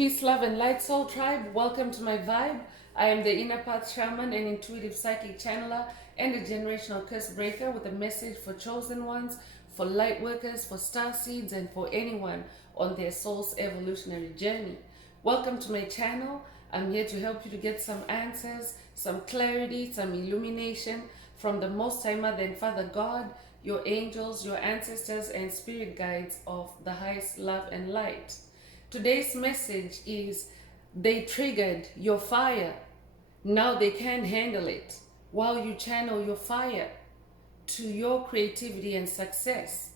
Peace, love, and light, soul tribe. Welcome to my vibe. I am the inner path shaman and intuitive psychic channeler and a generational curse breaker with a message for chosen ones, for light workers, for star seeds, and for anyone on their soul's evolutionary journey. Welcome to my channel. I'm here to help you to get some answers, some clarity, some illumination from the Most High Mother and Father God, your angels, your ancestors, and spirit guides of the highest love and light. Today's message is they triggered your fire. Now they can't handle it while you channel your fire to your creativity and success.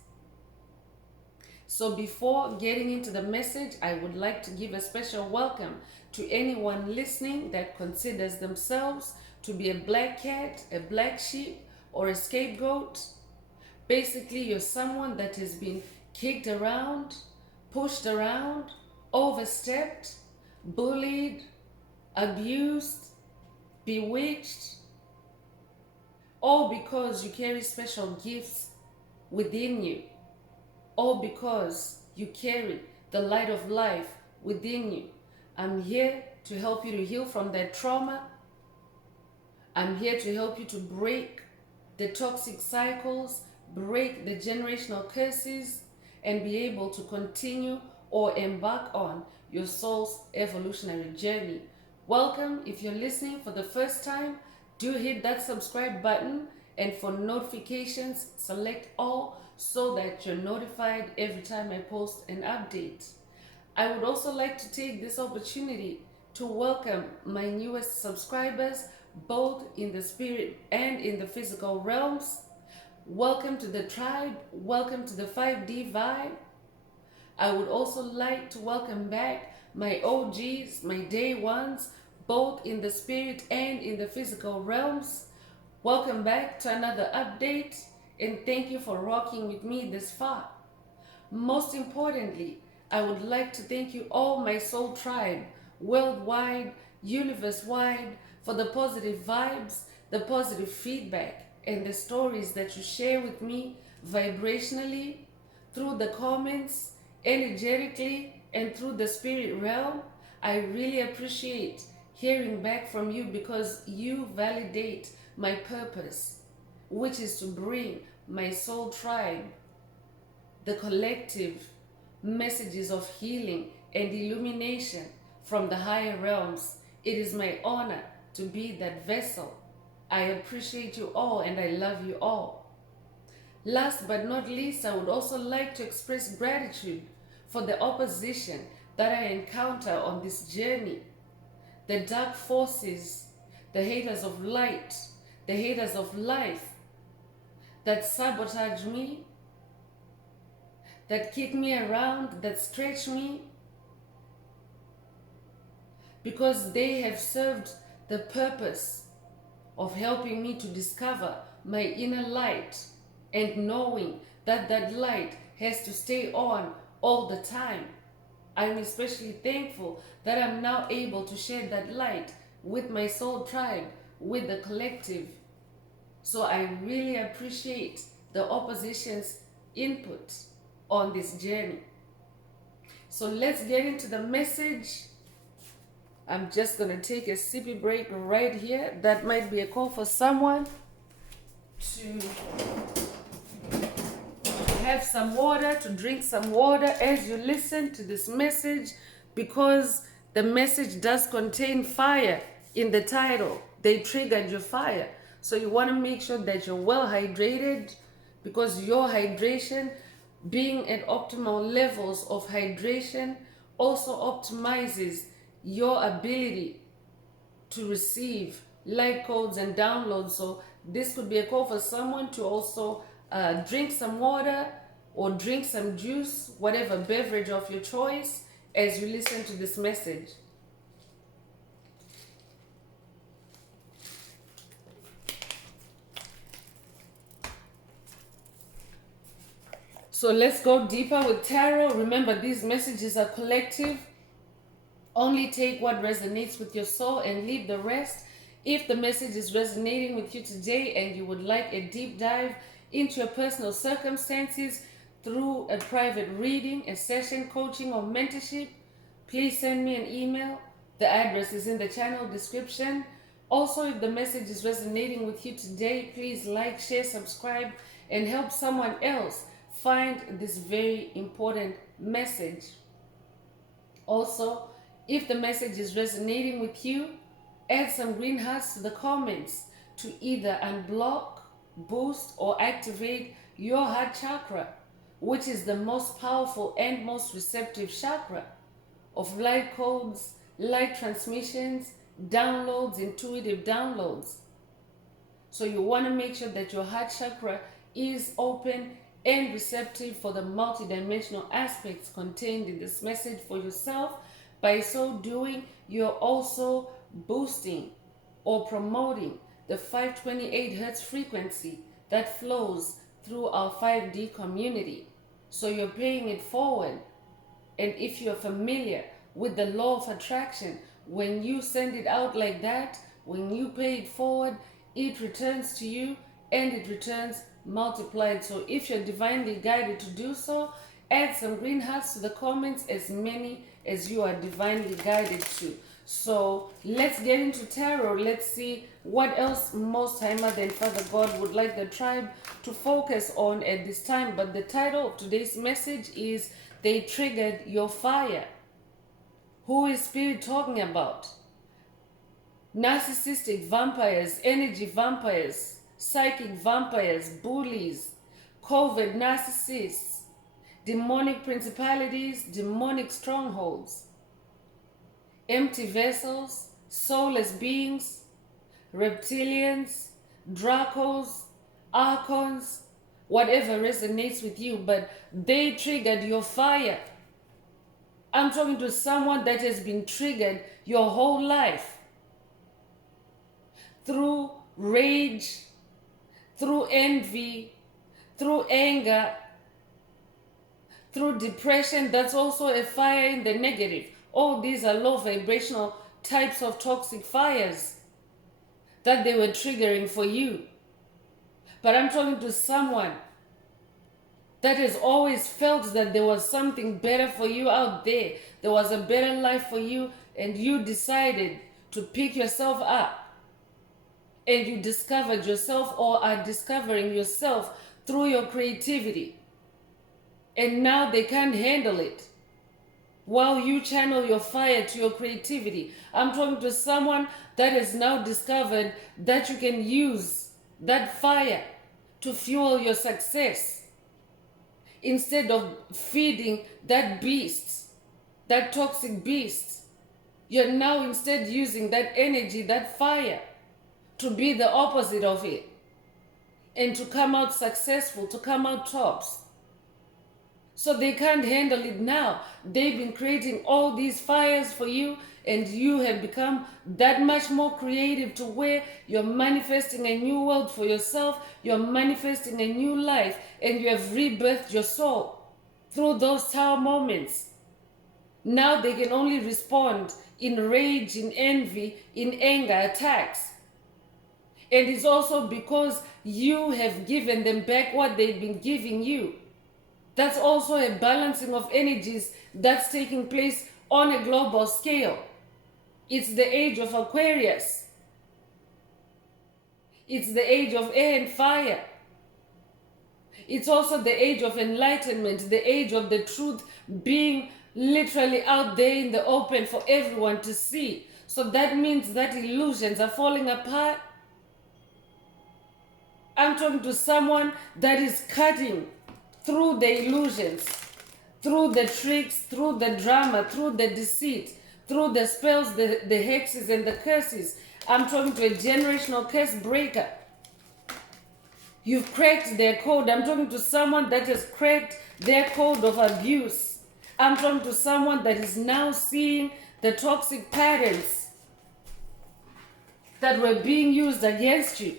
So before getting into the message, I would like to give a special welcome to anyone listening that considers themselves to be a black cat, a black sheep, or a scapegoat. Basically, you're someone that has been kicked around, pushed around, overstepped, bullied, abused, bewitched, all because you carry special gifts within you, all because you carry the light of life within you. I'm here to help you to heal from that trauma. I'm here to help you to break the toxic cycles, break the generational curses, and be able to continue or embark on your soul's evolutionary journey. Welcome. If you're listening for the first time, do hit that subscribe button, and for notifications, select all so that you're notified every time I post an update. I would also like to take this opportunity to welcome my newest subscribers, both in the spirit and in the physical realms. Welcome to the tribe. Welcome to the 5D vibe. I would also like to welcome back my OGs, my day ones, both in the spirit and in the physical realms. Welcome back to another update, and thank you for rocking with me this far. Most importantly, I would like to thank you all, my soul tribe, worldwide, universe-wide, for the positive vibes, the positive feedback, and the stories that you share with me vibrationally, through the comments, energetically, and through the spirit realm. I really appreciate hearing back from you because you validate my purpose, which is to bring my soul tribe the collective messages of healing and illumination from the higher realms. It is my honor to be that vessel. I appreciate you all and I love you all. Last but not least, I would also like to express gratitude for the opposition that I encounter on this journey. The dark forces, the haters of light, the haters of life that sabotage me, that kick me around, that stretch me, because they have served the purpose of helping me to discover my inner light and knowing that that light has to stay on all the time. I'm especially thankful that I'm now able to share that light with my soul tribe, with the collective. So I really appreciate the opposition's input on this journey. So let's get into the message. I'm just going to take a sippy break right here. That might be a call for someone to have some water, to drink some water as you listen to this message, because the message does contain fire in the title. They triggered your fire. So you want to make sure that you're well hydrated, because your hydration, being at optimal levels of hydration, also optimizes your ability to receive light codes and downloads. So this could be a call for someone to also drink some water or drink some juice, whatever beverage of your choice, as you listen to this message. So let's go deeper with tarot. Remember, these messages are collective. Only take what resonates with your soul and leave the rest. If the message is resonating with you today and you would like a deep dive into your personal circumstances through a private reading, a session, coaching, or mentorship, please send me an email. The address is in the channel description. Also, if the message is resonating with you today, please like, share, subscribe, and help someone else find this very important message. Also, if the message is resonating with you, add some green hearts to the comments to either unblock, boost, or activate your heart chakra, which is the most powerful and most receptive chakra of light codes, light transmissions, downloads, intuitive downloads. So you want to make sure that your heart chakra is open and receptive for the multidimensional aspects contained in this message for yourself. By so doing, you're also boosting or promoting the 528 hertz frequency that flows through our 5D community. So you're paying it forward. And if you're familiar with the law of attraction, when you send it out like that, when you pay it forward, it returns to you and it returns multiplied. So if you're divinely guided to do so, add some green hearts to the comments, as many as you are divinely guided to. So let's get into tarot. Let's see what else Most High Mother and Father God would like the tribe to focus on at this time. But the title of today's message is They Triggered Your Fire. Who is Spirit talking about? Narcissistic vampires, energy vampires, psychic vampires, bullies, covert narcissists, demonic principalities, demonic strongholds, empty vessels, soulless beings, reptilians, dracos, archons, whatever resonates with you, but they triggered your fire. I'm talking to someone that has been triggered your whole life through rage, through envy, through anger, through depression. That's also a fire in the negative. All these are low vibrational types of toxic fires that they were triggering for you. But I'm talking to someone that has always felt that there was something better for you out there. There was a better life for you, and you decided to pick yourself up. And you discovered yourself, or are discovering yourself through your creativity. And now they can't handle it while you channel your fire to your creativity. I'm talking to someone that has now discovered that you can use that fire to fuel your success. Instead of feeding that beast, that toxic beast, you're now instead using that energy, that fire, to be the opposite of it. And to come out successful, to come out tops. So they can't handle it now. They've been creating all these fires for you, and you have become that much more creative to where you're manifesting a new world for yourself, you're manifesting a new life, and you have rebirthed your soul through those tower moments. Now they can only respond in rage, in envy, in anger, attacks. And it's also because you have given them back what they've been giving you. That's also a balancing of energies that's taking place on a global scale. It's the age of Aquarius. It's the age of air and fire. It's also the age of enlightenment, the age of the truth being literally out there in the open for everyone to see. So that means that illusions are falling apart. I'm talking to someone that is cutting through the illusions, through the tricks, through the drama, through the deceit, through the spells, the hexes and the curses. I'm talking to a generational curse breaker. You've cracked their code. I'm talking to someone that has cracked their code of abuse. I'm talking to someone that is now seeing the toxic patterns that were being used against you.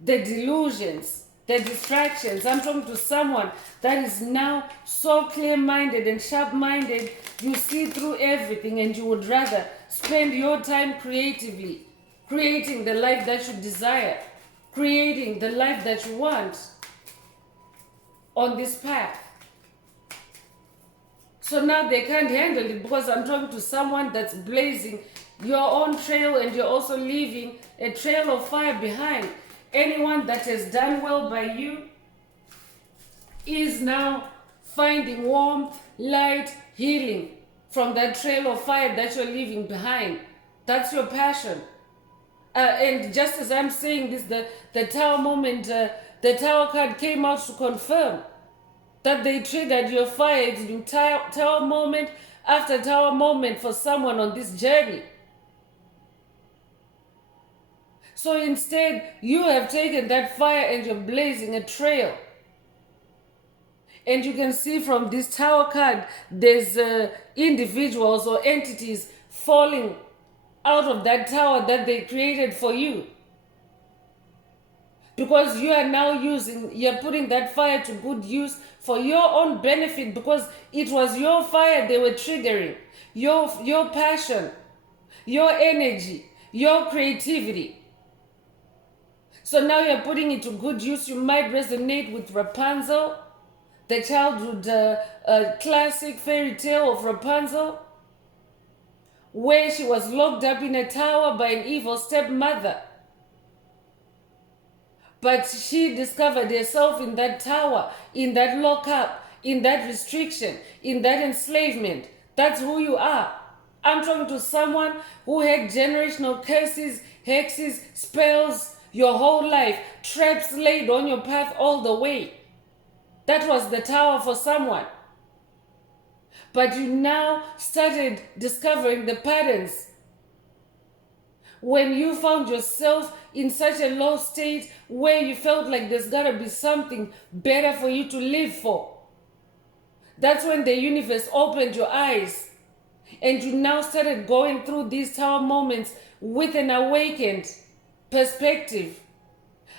The delusions, the distractions. I'm talking to someone that is now so clear-minded and sharp-minded, you see through everything, and you would rather spend your time creatively, creating the life that you desire, creating the life that you want on this path. So now they can't handle it because I'm talking to someone that's blazing your own trail, and you're also leaving a trail of fire behind. Anyone that has done well by you is now finding warmth, light, healing from that trail of fire that you're leaving behind. That's your passion. And just as I'm saying this, the tower moment, the tower card came out to confirm that they triggered your fire. It's been tower moment after tower moment for someone on this journey. So instead, you have taken that fire and you're blazing a trail. And you can see from this tower card, there's individuals or entities falling out of that tower that they created for you. Because you are now you're putting that fire to good use for your own benefit, because it was your fire they were triggering. Your passion, your energy, your creativity. So now you're putting it to good use. You might resonate with Rapunzel, the childhood classic fairy tale of Rapunzel, where she was locked up in a tower by an evil stepmother. But she discovered herself in that tower, in that lockup, in that restriction, in that enslavement. That's who you are. I'm talking to someone who had generational curses, hexes, spells, your whole life, traps laid on your path all the way. That was the tower for someone. But you now started discovering the patterns. When you found yourself in such a low state where you felt like there's got to be something better for you to live for, that's when the universe opened your eyes and you now started going through these tower moments with an awakened perspective.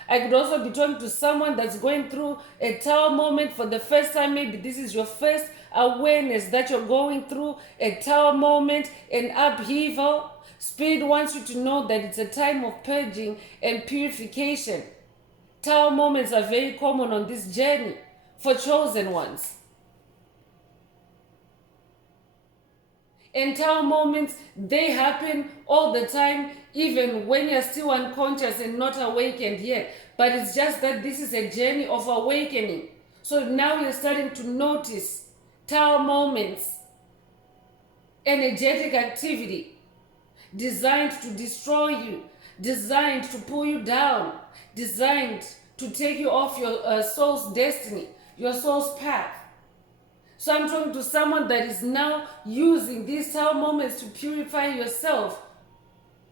I could also be talking to someone that's going through a tower moment for the first time. Maybe this is your first awareness that you're going through a tower moment, an upheaval. Spirit wants you to know that it's a time of purging and purification. Tower moments are very common on this journey for chosen ones. And tower moments, they happen all the time, even when you're still unconscious and not awakened yet. But it's just that this is a journey of awakening. So now you're starting to notice tower moments, energetic activity designed to destroy you, designed to pull you down, designed to take you off your soul's destiny, your soul's path. So I'm talking to someone that is now using these tower moments to purify yourself.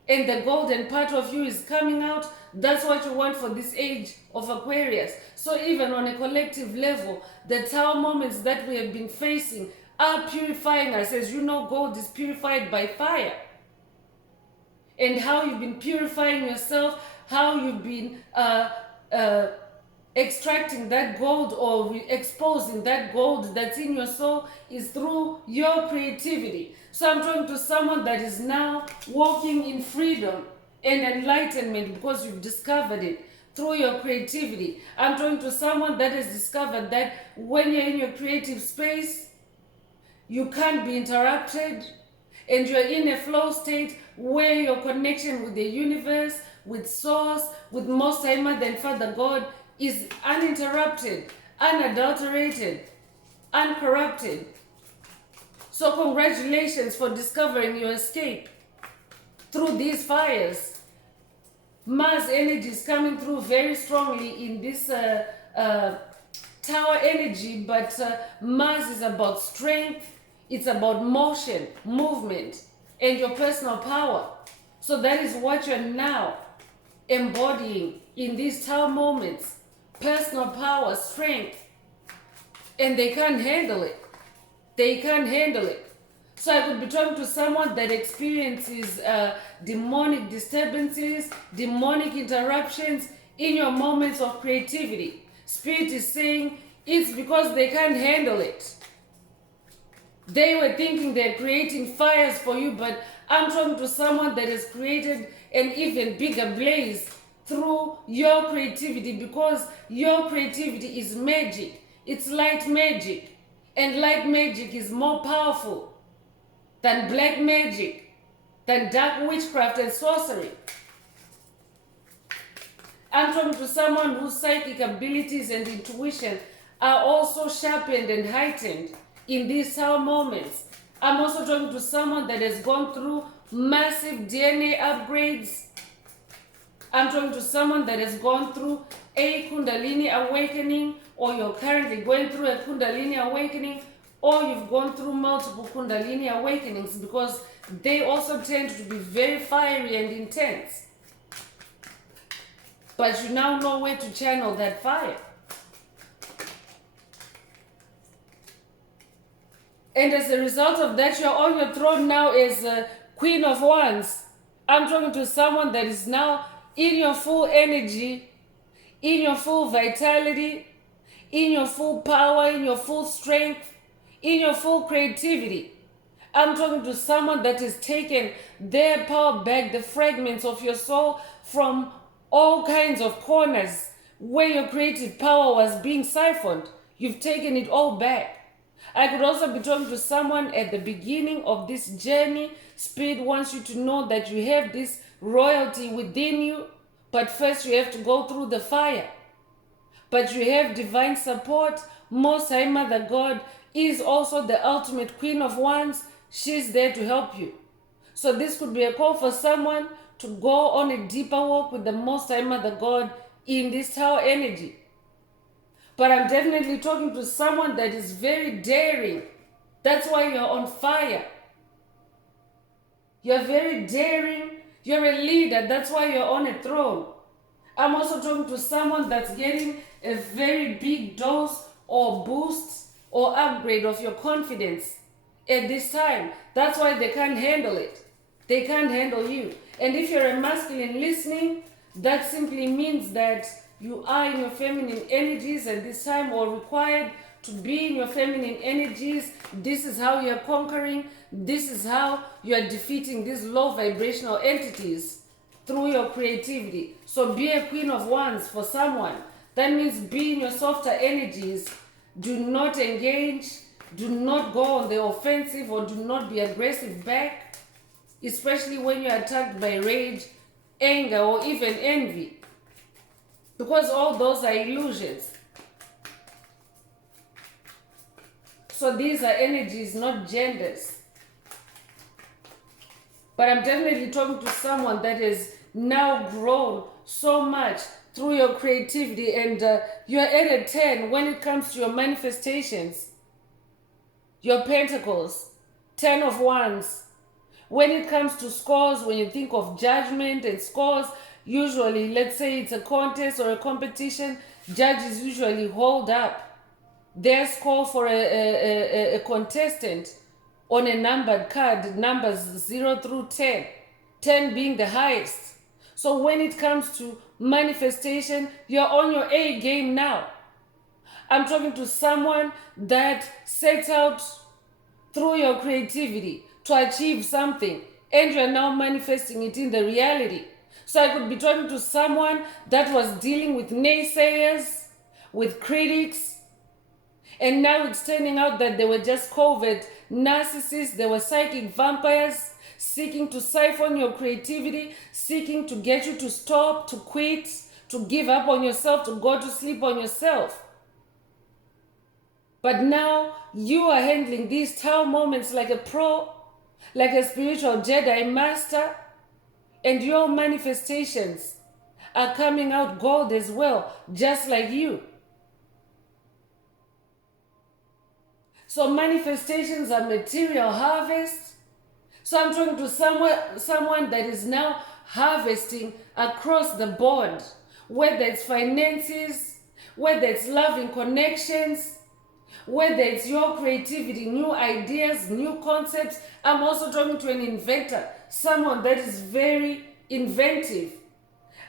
And the golden part of you is coming out. That's what you want for this age of Aquarius. So even on a collective level, the tower moments that we have been facing are purifying us. As you know, gold is purified by fire. And how you've been purifying yourself, how you've been extracting that gold or exposing that gold that's in your soul is through your creativity. So I'm talking to someone that is now walking in freedom and enlightenment because you've discovered it through your creativity. I'm talking to someone that has discovered that when you're in your creative space, you can't be interrupted, and you're in a flow state where your connection with the universe, with Source, with Most High Mother and Father God is uninterrupted, unadulterated, uncorrupted. So congratulations for discovering your escape through these fires. Mars energy is coming through very strongly in this tower energy, but Mars is about strength, it's about motion, movement, and your personal power. So that is what you're now embodying in these tower moments. Personal power, strength, and they can't handle it. They can't handle it. So I could be talking to someone that experiences demonic disturbances, demonic interruptions in your moments of creativity. Spirit is saying it's because they can't handle it. They were thinking they're creating fires for you, but I'm talking to someone that has created an even bigger blaze through your creativity, because your creativity is magic. It's light magic. And light magic is more powerful than black magic, than dark witchcraft and sorcery. I'm talking to someone whose psychic abilities and intuition are also sharpened and heightened in these tower moments. I'm also talking to someone that has gone through massive DNA upgrades. I'm talking to someone that has gone through a Kundalini awakening, or you're currently going through a Kundalini awakening, or you've gone through multiple Kundalini awakenings, because they also tend to be very fiery and intense. But you now know where to channel that fire. And as a result of that, you're on your throne now as Queen of Wands. I'm talking to someone that is now in your full energy, in your full vitality, in your full power, in your full strength, in your full creativity. I'm talking to someone that has taken their power back, the fragments of your soul from all kinds of corners where your creative power was being siphoned. You've taken it all back. I could also be talking to someone at the beginning of this journey. Spirit wants you to know that you have this royalty within you, but first you have to go through the fire. But you have divine support. Most High Mother God is also the ultimate Queen of Wands. She's there to help you. So this could be a call for someone to go on a deeper walk with the Most High Mother God in this tower energy. But I'm definitely talking to someone that is very daring. That's why you're on fire. You're very daring. You're a leader. That's why you're on a throne. I'm also talking to someone that's getting a very big dose or boost or upgrade of your confidence at this time. That's why they can't handle it. They can't handle you. And if you're a masculine listening, that simply means that you are in your feminine energies at this time, or required to be in your feminine energies. This is how you're conquering. This is how you're defeating these low vibrational entities, through your creativity. So be a Queen of Wands for someone. That means be in your softer energies. Do not engage. Do not go on the offensive, or do not be aggressive back, especially when you're attacked by rage, anger, or even envy. Because all those are illusions. So these are energies, not genders. But I'm definitely talking to someone that has now grown so much through your creativity, and you're at a 10 when it comes to your manifestations. Your pentacles, 10 of Wands. When it comes to scores, when you think of judgment and scores, usually, let's say it's a contest or a competition, judges usually hold up their score for a contestant on a numbered card, numbers 0 through 10, 10 being the highest. So when it comes to manifestation, you're on your A game now. I'm talking to someone that sets out through your creativity to achieve something, and you're now manifesting it in the reality. So I could be talking to someone that was dealing with naysayers, with critics, and now it's turning out that they were just covert narcissists. They were psychic vampires seeking to siphon your creativity, seeking to get you to stop, to quit, to give up on yourself, to go to sleep on yourself. But now you are handling these tower moments like a pro, like a spiritual Jedi master, and your manifestations are coming out gold as well, just like you. So manifestations are material harvest. So I'm talking to someone that is now harvesting across the board, whether it's finances, whether it's loving connections, whether it's your creativity, new ideas, new concepts. I'm also talking to an inventor, someone that is very inventive.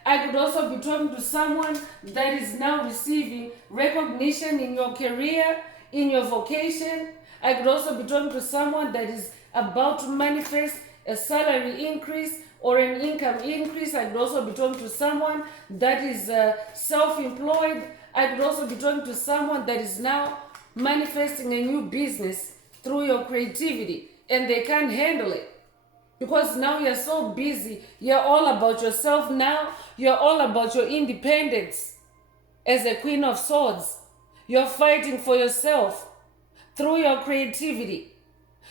I could also be talking to someone that is now receiving recognition in your career, in your vocation. I could also be talking to someone that is about to manifest a salary increase or an income increase. I could also be talking to someone that is self-employed. I could also be talking to someone that is now manifesting a new business through your creativity, and they can't handle it. Because now you're so busy, you're all about yourself now, you're all about your independence. As a Queen of Swords, you're fighting for yourself through your creativity.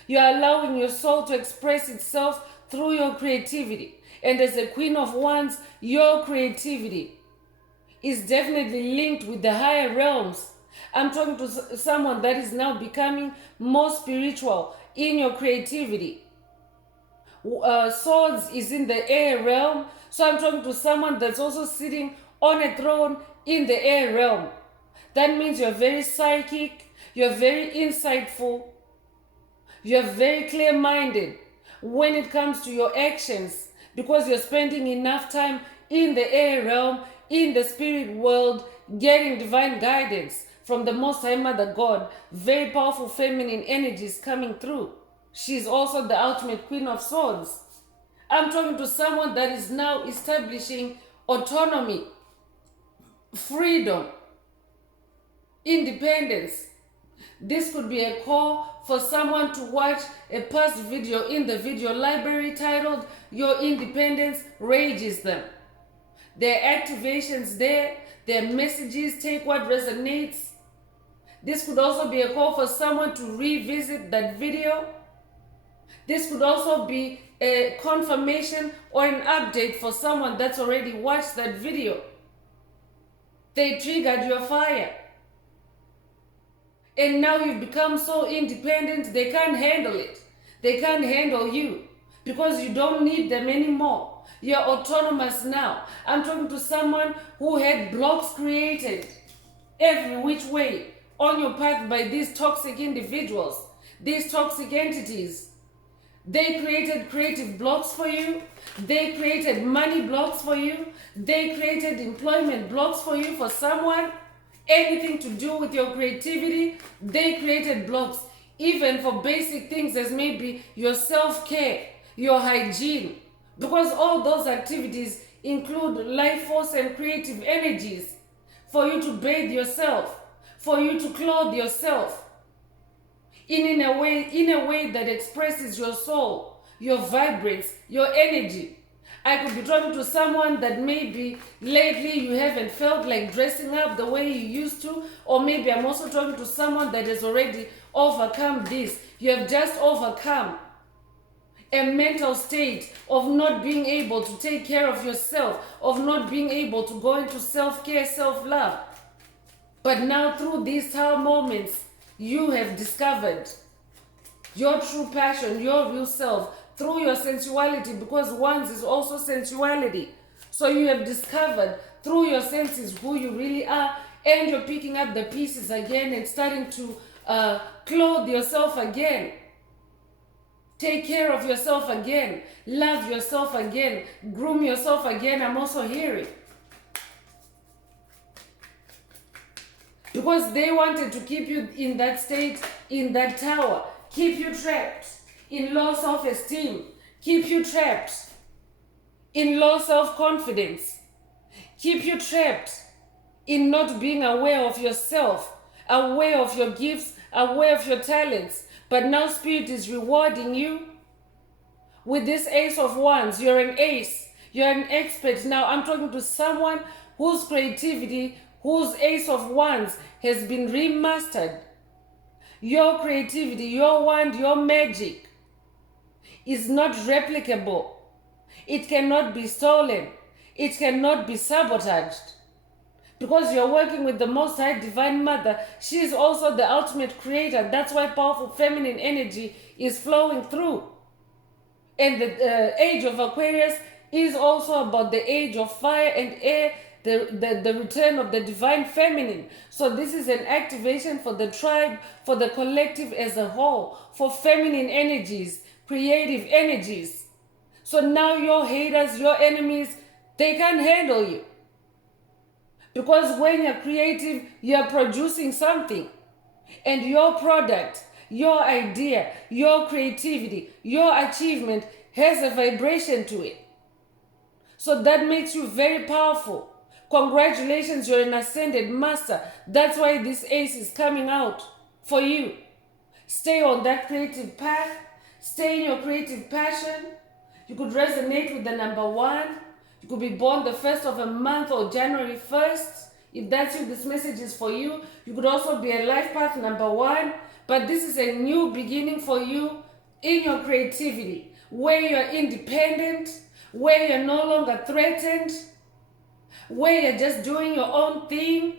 You're allowing your soul to express itself through your creativity. And as a Queen of Wands, your creativity is definitely linked with the higher realms. I'm talking to someone that is now becoming more spiritual in your creativity. Swords is in the air realm, so I'm talking to someone that's also sitting on a throne in the air realm. That means you're very psychic, you're very insightful, you're very clear-minded when it comes to your actions, because you're spending enough time in the air realm, in the spirit world, getting divine guidance from the Most High Mother God. Very powerful feminine energies coming through. She's also the ultimate Queen of Swords. I'm talking to someone that is now establishing autonomy, freedom, independence. This could be a call for someone to watch a past video in the video library titled Your Independence Rages Them. There are activations there, there are messages, take what resonates. This could also be a call for someone to revisit that video. This could also be a confirmation or an update for someone that's already watched that video. They triggered your fire. And now you've become so independent, they can't handle it. They can't handle you because you don't need them anymore. You're autonomous now. I'm talking to someone who had blocks created every which way on your path by these toxic individuals, these toxic entities. They created creative blocks for you. They created money blocks for you. They created employment blocks for you, for someone. Anything to do with your creativity, they created blocks. Even for basic things as maybe your self-care, your hygiene. Because all those activities include life force and creative energies. For you to bathe yourself, for you to clothe yourself. In a way that expresses your soul, your vibrance, your energy. I could be talking to someone that maybe lately you haven't felt like dressing up the way you used to, or maybe I'm also talking to someone that has already overcome this. You have just overcome a mental state of not being able to take care of yourself, of not being able to go into self-care, self-love. But now through these tough moments, you have discovered your true passion, your real self, through your sensuality, because Wands is also sensuality. So you have discovered through your senses who you really are, and you're picking up the pieces again and starting to clothe yourself again. Take care of yourself again. Love yourself again. Groom yourself again. I'm also hearing. Because they wanted to keep you in that state, in that tower. Keep you trapped in low self-esteem. Keep you trapped in low self-confidence. Keep you trapped in not being aware of yourself, aware of your gifts, aware of your talents. But now Spirit is rewarding you with this Ace of Wands. You're an ace. You're an expert. Now I'm talking to someone whose creativity, whose Ace of Wands has been remastered. Your creativity, your wand, your magic is not replicable. It cannot be stolen. It cannot be sabotaged. Because you're working with the Most High Divine Mother. She is also the ultimate creator. That's why powerful feminine energy is flowing through. And the age of Aquarius is also about the age of fire and air, the return of the divine feminine. So this is an activation for the tribe, for the collective as a whole, for feminine energies, creative energies. So now your haters, your enemies, they can't handle you. Because when you're creative, you're producing something. And your product, your idea, your creativity, your achievement has a vibration to it. So that makes you very powerful. Congratulations, you're an ascended master. That's why this ace is coming out for you. Stay on that creative path. Stay in your creative passion. You could resonate with the number 1. You could be born the 1st of a month or January 1st. If that's you, this message is for you. You could also be a life path number 1. But this is a new beginning for you in your creativity, where you're independent, where you're no longer threatened, where you're just doing your own thing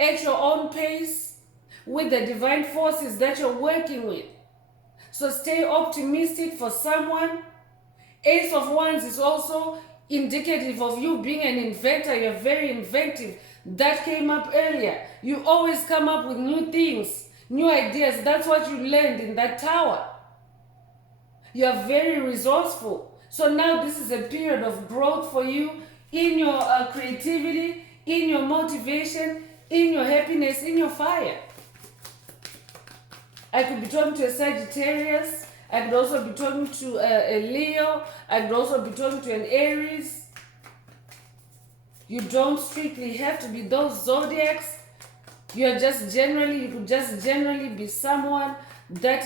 at your own pace with the divine forces that you're working with. So stay optimistic for someone. Ace of Wands is also indicative of you being an inventor. You're very inventive. That came up earlier. You always come up with new things, new ideas. That's what you learned in that tower. You're very resourceful. So now this is a period of growth for you in your creativity, in your motivation, in your happiness, in your fire. I could be talking to a Sagittarius. I could also be talking to a Leo. I could also be talking to an Aries. You don't strictly have to be those zodiacs. You could just generally be someone that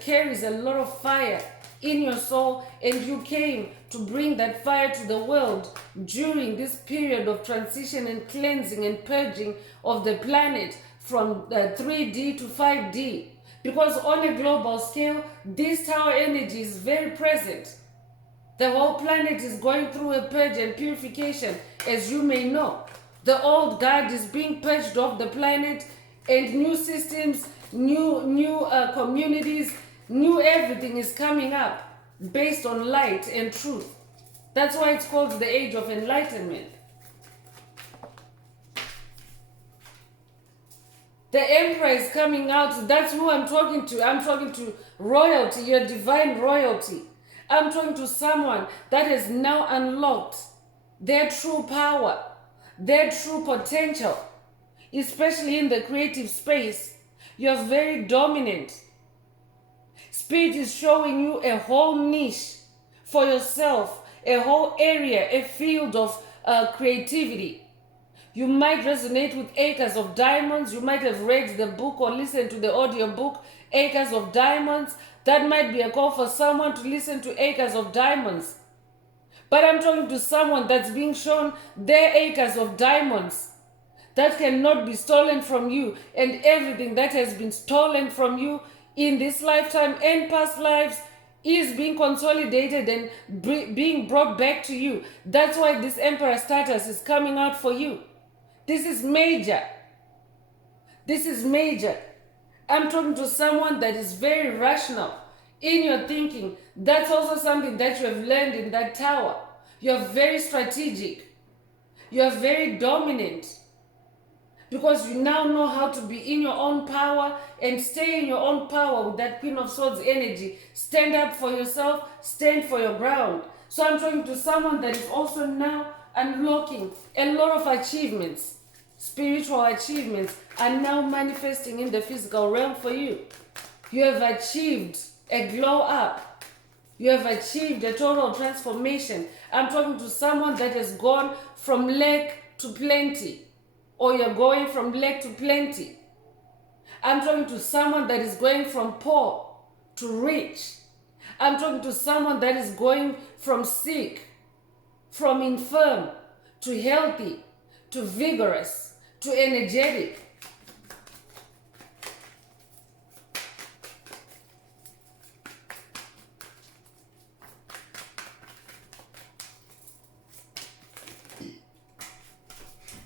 carries a lot of fire in your soul, and you came to bring that fire to the world during this period of transition and cleansing and purging of the planet from 3D to 5D. Because on a global scale, this tower energy is very present. The whole planet is going through a purge and purification, as you may know. The old guard is being purged off the planet, and new systems, new communities, new everything is coming up based on light and truth. That's why it's called the Age of Enlightenment. The Emperor is coming out. That's who I'm talking to. I'm talking to royalty, your divine royalty. I'm talking to someone that has now unlocked their true power, their true potential, especially in the creative space. You're very dominant. Spirit is showing you a whole niche for yourself, a whole area, a field of creativity. You might resonate with Acres of Diamonds. You might have read the book or listened to the audio book, Acres of Diamonds. That might be a call for someone to listen to Acres of Diamonds. But I'm talking to someone that's being shown their acres of diamonds that cannot be stolen from you, and everything that has been stolen from you in this lifetime and past lives is being consolidated and being brought back to you. That's why this Emperor status is coming out for you. This is major. This is major. I'm talking to someone that is very rational in your thinking. That's also something that you have learned in that tower. You're very strategic. You're very dominant. Because you now know how to be in your own power and stay in your own power with that Queen of Swords energy. Stand up for yourself. Stand for your ground. So I'm talking to someone that is also now unlocking a lot of achievements. Spiritual achievements are now manifesting in the physical realm for you. You have achieved a glow up. You have achieved a total transformation. I'm talking to someone that has gone from lack to plenty, or you're going from lack to plenty. I'm talking to someone that is going from poor to rich. I'm talking to someone that is going from sick, from infirm to healthy, to vigorous, to energetic.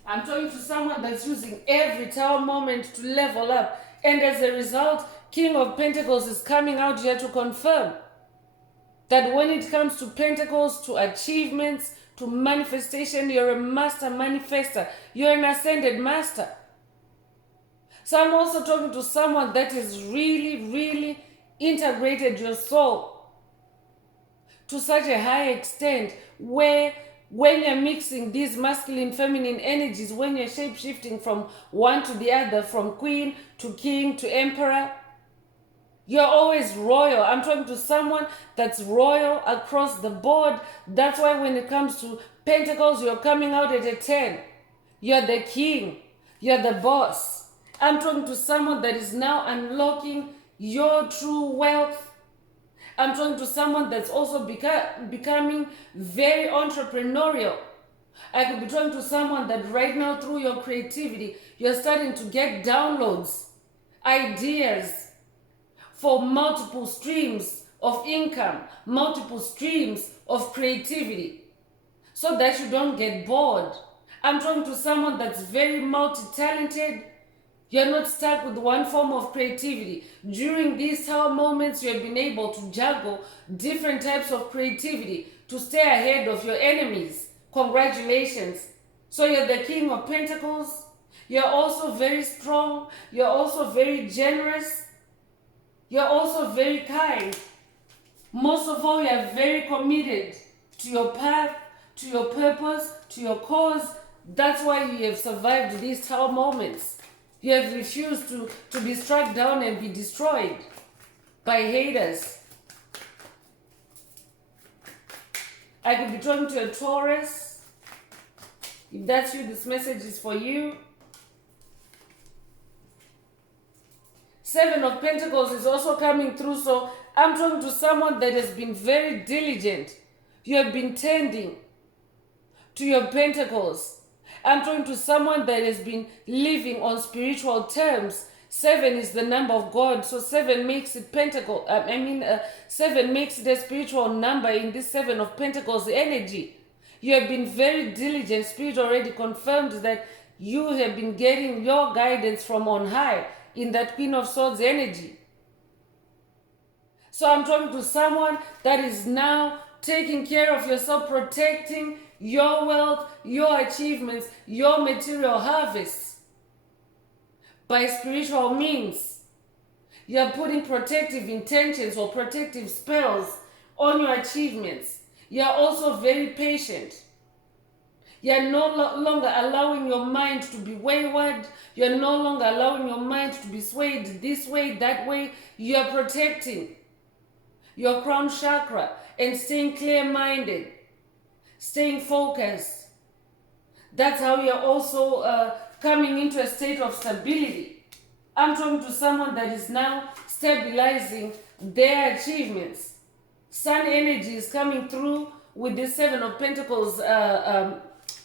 I'm talking to someone that's using every tower moment to level up. And as a result, King of Pentacles is coming out here to confirm that when it comes to Pentacles, to achievements, to manifestation, you're a master manifester. You're an ascended master. So I'm also talking to someone that has really integrated your soul to such a high extent where when you're mixing these masculine, feminine energies, when you're shape-shifting from one to the other, from queen to king to emperor, you're always royal. I'm talking to someone that's royal across the board. That's why when it comes to Pentacles, you're coming out at a 10. You're the king. You're the boss. I'm talking to someone that is now unlocking your true wealth. I'm talking to someone that's also becoming very entrepreneurial. I could be talking to someone that right now, through your creativity, you're starting to get downloads, ideas for multiple streams of income, multiple streams of creativity, so that you don't get bored. I'm talking to someone that's very multi-talented. You're not stuck with one form of creativity. During these tower moments, you have been able to juggle different types of creativity to stay ahead of your enemies. Congratulations. So you're the King of Pentacles. You're also very strong. You're also very generous. You're also very kind. Most of all, you're very committed to your path, to your purpose, to your cause. That's why you have survived these tower moments. You have refused to be struck down and be destroyed by haters. I could be talking to a Taurus. If that's you, this message is for you. Seven of Pentacles is also coming through. So I'm talking to someone that has been very diligent. You have been tending to your Pentacles. I'm talking to someone that has been living on spiritual terms. 7 is the number of God, so 7 makes it pentacle. 7 makes it a spiritual number in this 7 of Pentacles energy. You have been very diligent. Spirit already confirmed that you have been getting your guidance from on high in that Queen of Swords energy. So I'm talking to someone that is now taking care of yourself, protecting your wealth, your achievements, your material harvests by spiritual means. You're putting protective intentions or protective spells on your achievements. You're also very patient. You're no longer allowing your mind to be wayward. You're no longer allowing your mind to be swayed this way, that way. You're protecting your crown chakra and staying clear-minded, staying focused. That's how you're also coming into a state of stability. I'm talking to someone that is now stabilizing their achievements. Sun energy is coming through with this 7 of Pentacles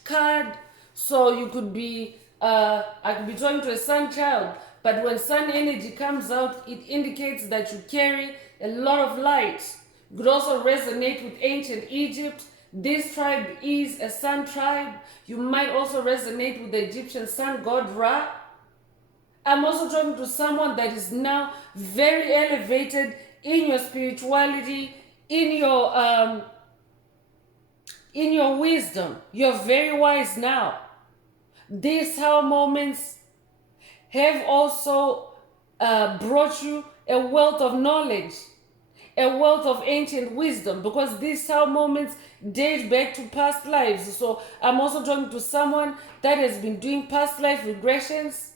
card. So you could be, I could be talking to a sun child, but when sun energy comes out, it indicates that you carry a lot of light. It could also resonate with ancient Egypt. This tribe is a sun tribe. You might also resonate with the Egyptian sun god Ra. I'm also talking to someone that is now very elevated in your spirituality, in your wisdom. You're very wise now. These tower moments have also brought you a wealth of knowledge, a wealth of ancient wisdom, because these tower moments date back to past lives. So I'm also talking to someone that has been doing past life regressions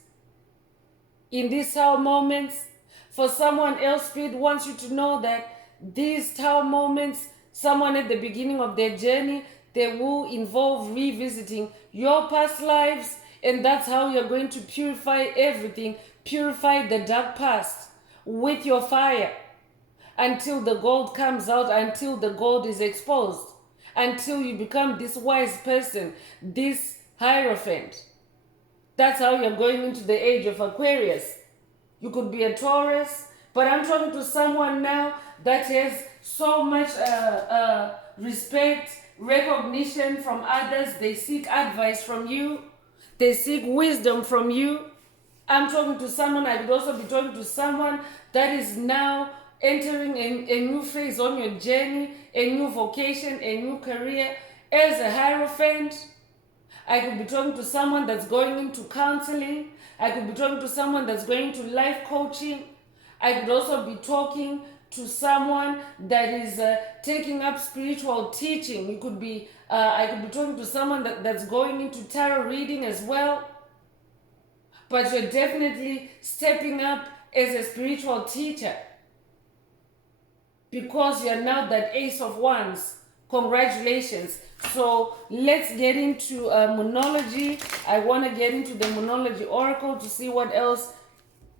in these tower moments. For someone else, Spirit wants you to know that these tower moments, someone at the beginning of their journey, they will involve revisiting your past lives, and that's how you're going to purify everything, purify the dark past with your fire until the gold comes out, until the gold is exposed, until you become this wise person, this Hierophant. That's how you're going into the age of Aquarius. You could be a Taurus, but I'm talking to someone now that has so much respect, recognition from others. They seek advice from you. They seek wisdom from you. I'm talking to someone, I could also be talking to someone that is now entering a new phase on your journey, a new vocation, a new career as a Hierophant. I could be talking to someone that's going into counseling. I could be talking to someone that's going to life coaching. I could also be talking to someone that is taking up spiritual teaching. You could be, I could be talking to someone that's going into tarot reading as well. But you're definitely stepping up as a spiritual teacher, because you're now that Ace of Wands Congratulations. So let's get into Moonology. I want to get into the Moonology Oracle to see what else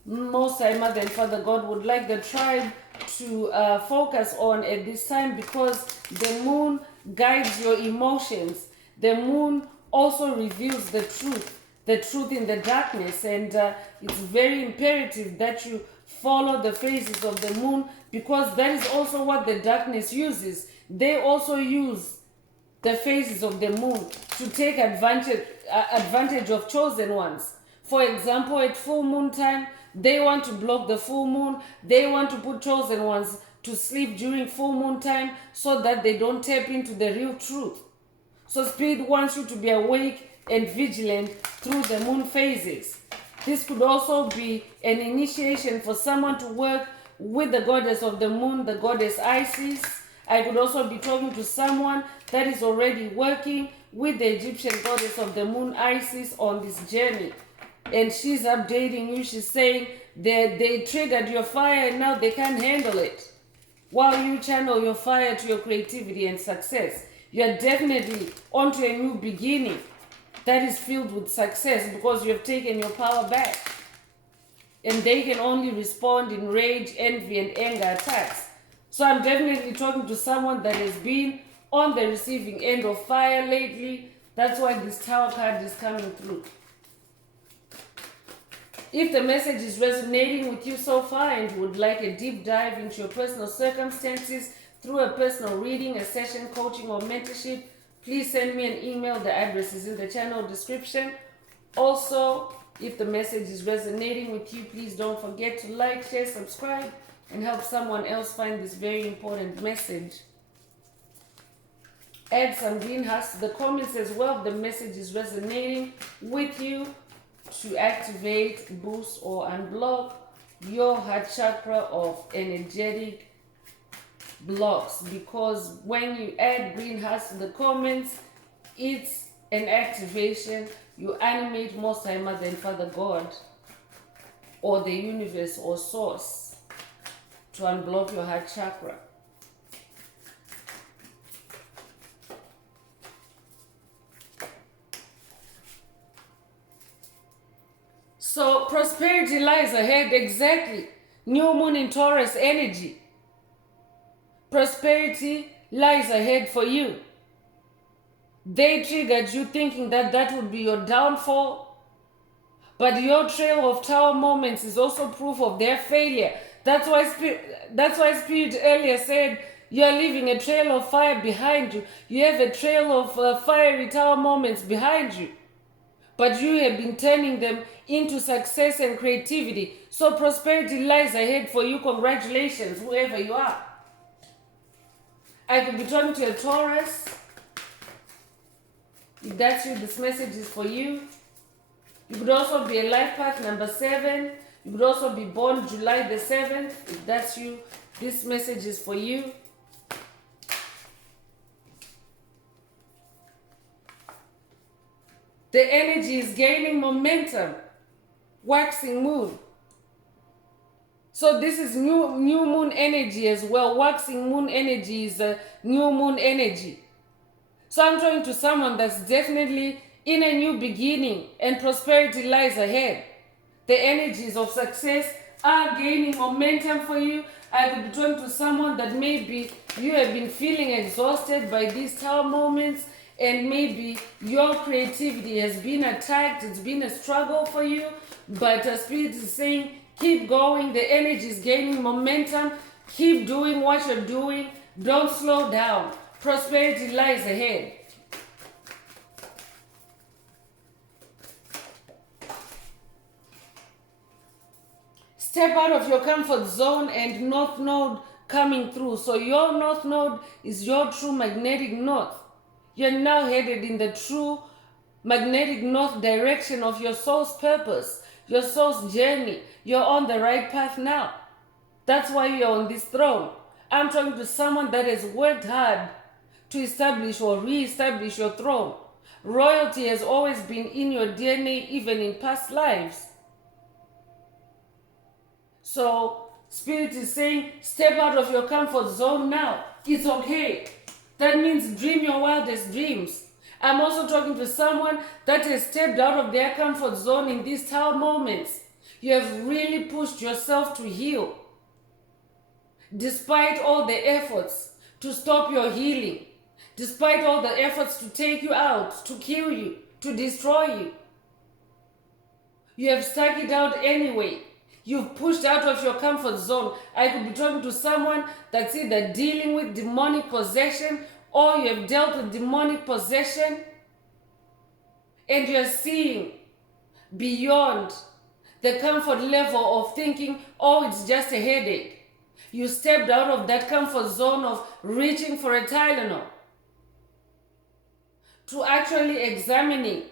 Most High Mother and Father God would like the tribe to focus on at this time, because the moon guides your emotions. The moon also reveals the truth in the darkness, and it's very imperative that you follow the phases of the moon, because that is also what the darkness uses. They also use the phases of the moon to take advantage of chosen ones. For example, at full moon time, they want to block the full moon. They want to put chosen ones to sleep during full moon time so that they don't tap into the real truth. So Spirit wants you to be awake and vigilant through the moon phases. This could also be an initiation for someone to work with the goddess of the moon, the goddess Isis. I could also be talking to someone that is already working with the Egyptian goddess of the moon, Isis, on this journey. And she's updating you. She's saying that they triggered your fire and now they can't handle it. While you channel your fire to your creativity and success, you're definitely onto a new beginning that is filled with success, because you have taken your power back. And they can only respond in rage, envy, and anger attacks. So I'm definitely talking to someone that has been on the receiving end of fire lately. That's why this Tower card is coming through. If the message is resonating with you so far and you would like a deep dive into your personal circumstances through a personal reading, a session, coaching, or mentorship, please send me an email. The address is in the channel description. Also, if the message is resonating with you, please don't forget to like, share, subscribe, and help someone else find this very important message. Add some green hearts to the comments as well if the message is resonating with you, to activate, boost, or unblock your heart chakra of energetic blocks. Because when you add green hearts to the comments, it's an activation. You animate Most High Mother and Father God, or the universe or source, to unblock your heart chakra. So prosperity lies ahead, exactly. New moon in Taurus energy. Prosperity lies ahead for you. They triggered you thinking that that would be your downfall, but your trail of tower moments is also proof of their failure. That's why Spirit earlier said you're leaving a trail of fire behind you. You have a trail of fiery tower moments behind you, but you have been turning them into success and creativity. So prosperity lies ahead for you. Congratulations, whoever you are. I could be talking to a Taurus. If that's you, this message is for you. You could also be a life path number 7. You could also be born July the 7th. If that's you, this message is for you. The energy is gaining momentum. Waxing moon. So this is new moon energy as well. Waxing moon energy is a new moon energy. So I'm talking to someone that's definitely in a new beginning, and prosperity lies ahead. The energies of success are gaining momentum for you. I could be talking to someone that maybe you have been feeling exhausted by these tower moments, and maybe your creativity has been attacked. It's been a struggle for you, but Spirit is saying, keep going. The energy is gaining momentum. Keep doing what you're doing. Don't slow down. Prosperity lies ahead. Step out of your comfort zone and North Node coming through. So your North Node is your true magnetic north. You're now headed in the true magnetic north direction of your soul's purpose, your soul's journey. You're on the right path now. That's why you're on this throne. I'm talking to someone that has worked hard to establish or re-establish your throne. Royalty has always been in your DNA, even in past lives. So Spirit is saying, step out of your comfort zone now. It's okay. That means dream your wildest dreams. I'm also talking to someone that has stepped out of their comfort zone in these tough moments. You have really pushed yourself to heal. Despite all the efforts to stop your healing, despite all the efforts to take you out, to kill you, to destroy you, you have stuck it out anyway. You've pushed out of your comfort zone. I could be talking to someone that's either dealing with demonic possession or you have dealt with demonic possession and you're seeing beyond the comfort level of thinking, oh, it's just a headache. You stepped out of that comfort zone of reaching for a Tylenol to actually examining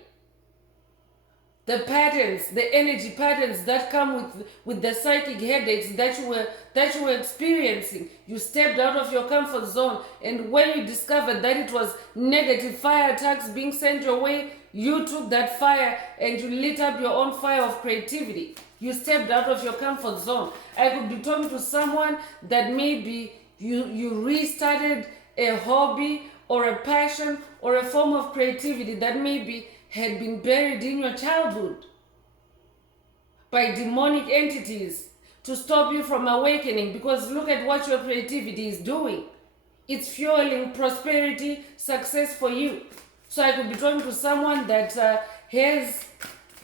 the patterns, the energy patterns that come with the psychic headaches that you were experiencing. You stepped out of your comfort zone, and when you discovered that it was negative fire attacks being sent your way, you took that fire and you lit up your own fire of creativity. You stepped out of your comfort zone. I could be talking to someone that maybe you restarted a hobby or a passion or a form of creativity that maybe had been buried in your childhood by demonic entities to stop you from awakening, because look at what your creativity is doing. It's fueling prosperity, success for you. So I could be talking to someone that has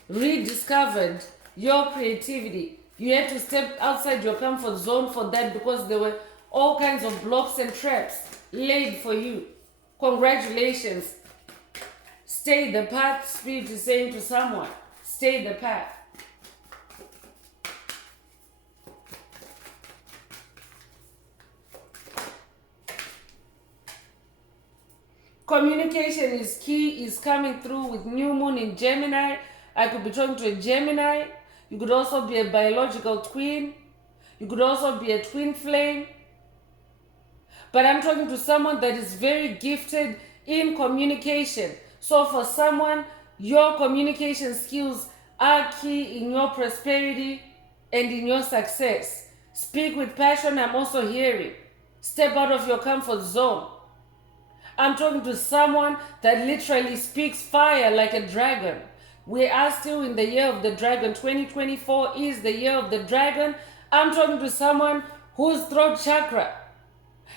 rediscovered your creativity. You had to step outside your comfort zone for that because there were all kinds of blocks and traps laid for you. Congratulations. Stay the path, Spirit is saying to someone. Stay the path. Communication is key, is coming through with new moon in Gemini. I could be talking to a Gemini. You could also be a biological twin. You could also be a twin flame. But I'm talking to someone that is very gifted in communication. So for someone, your communication skills are key in your prosperity and in your success. Speak with passion, I'm also hearing. Step out of your comfort zone. I'm talking to someone that literally speaks fire like a dragon. We are still in the year of the dragon. 2024 is the year of the dragon. I'm talking to someone whose throat chakra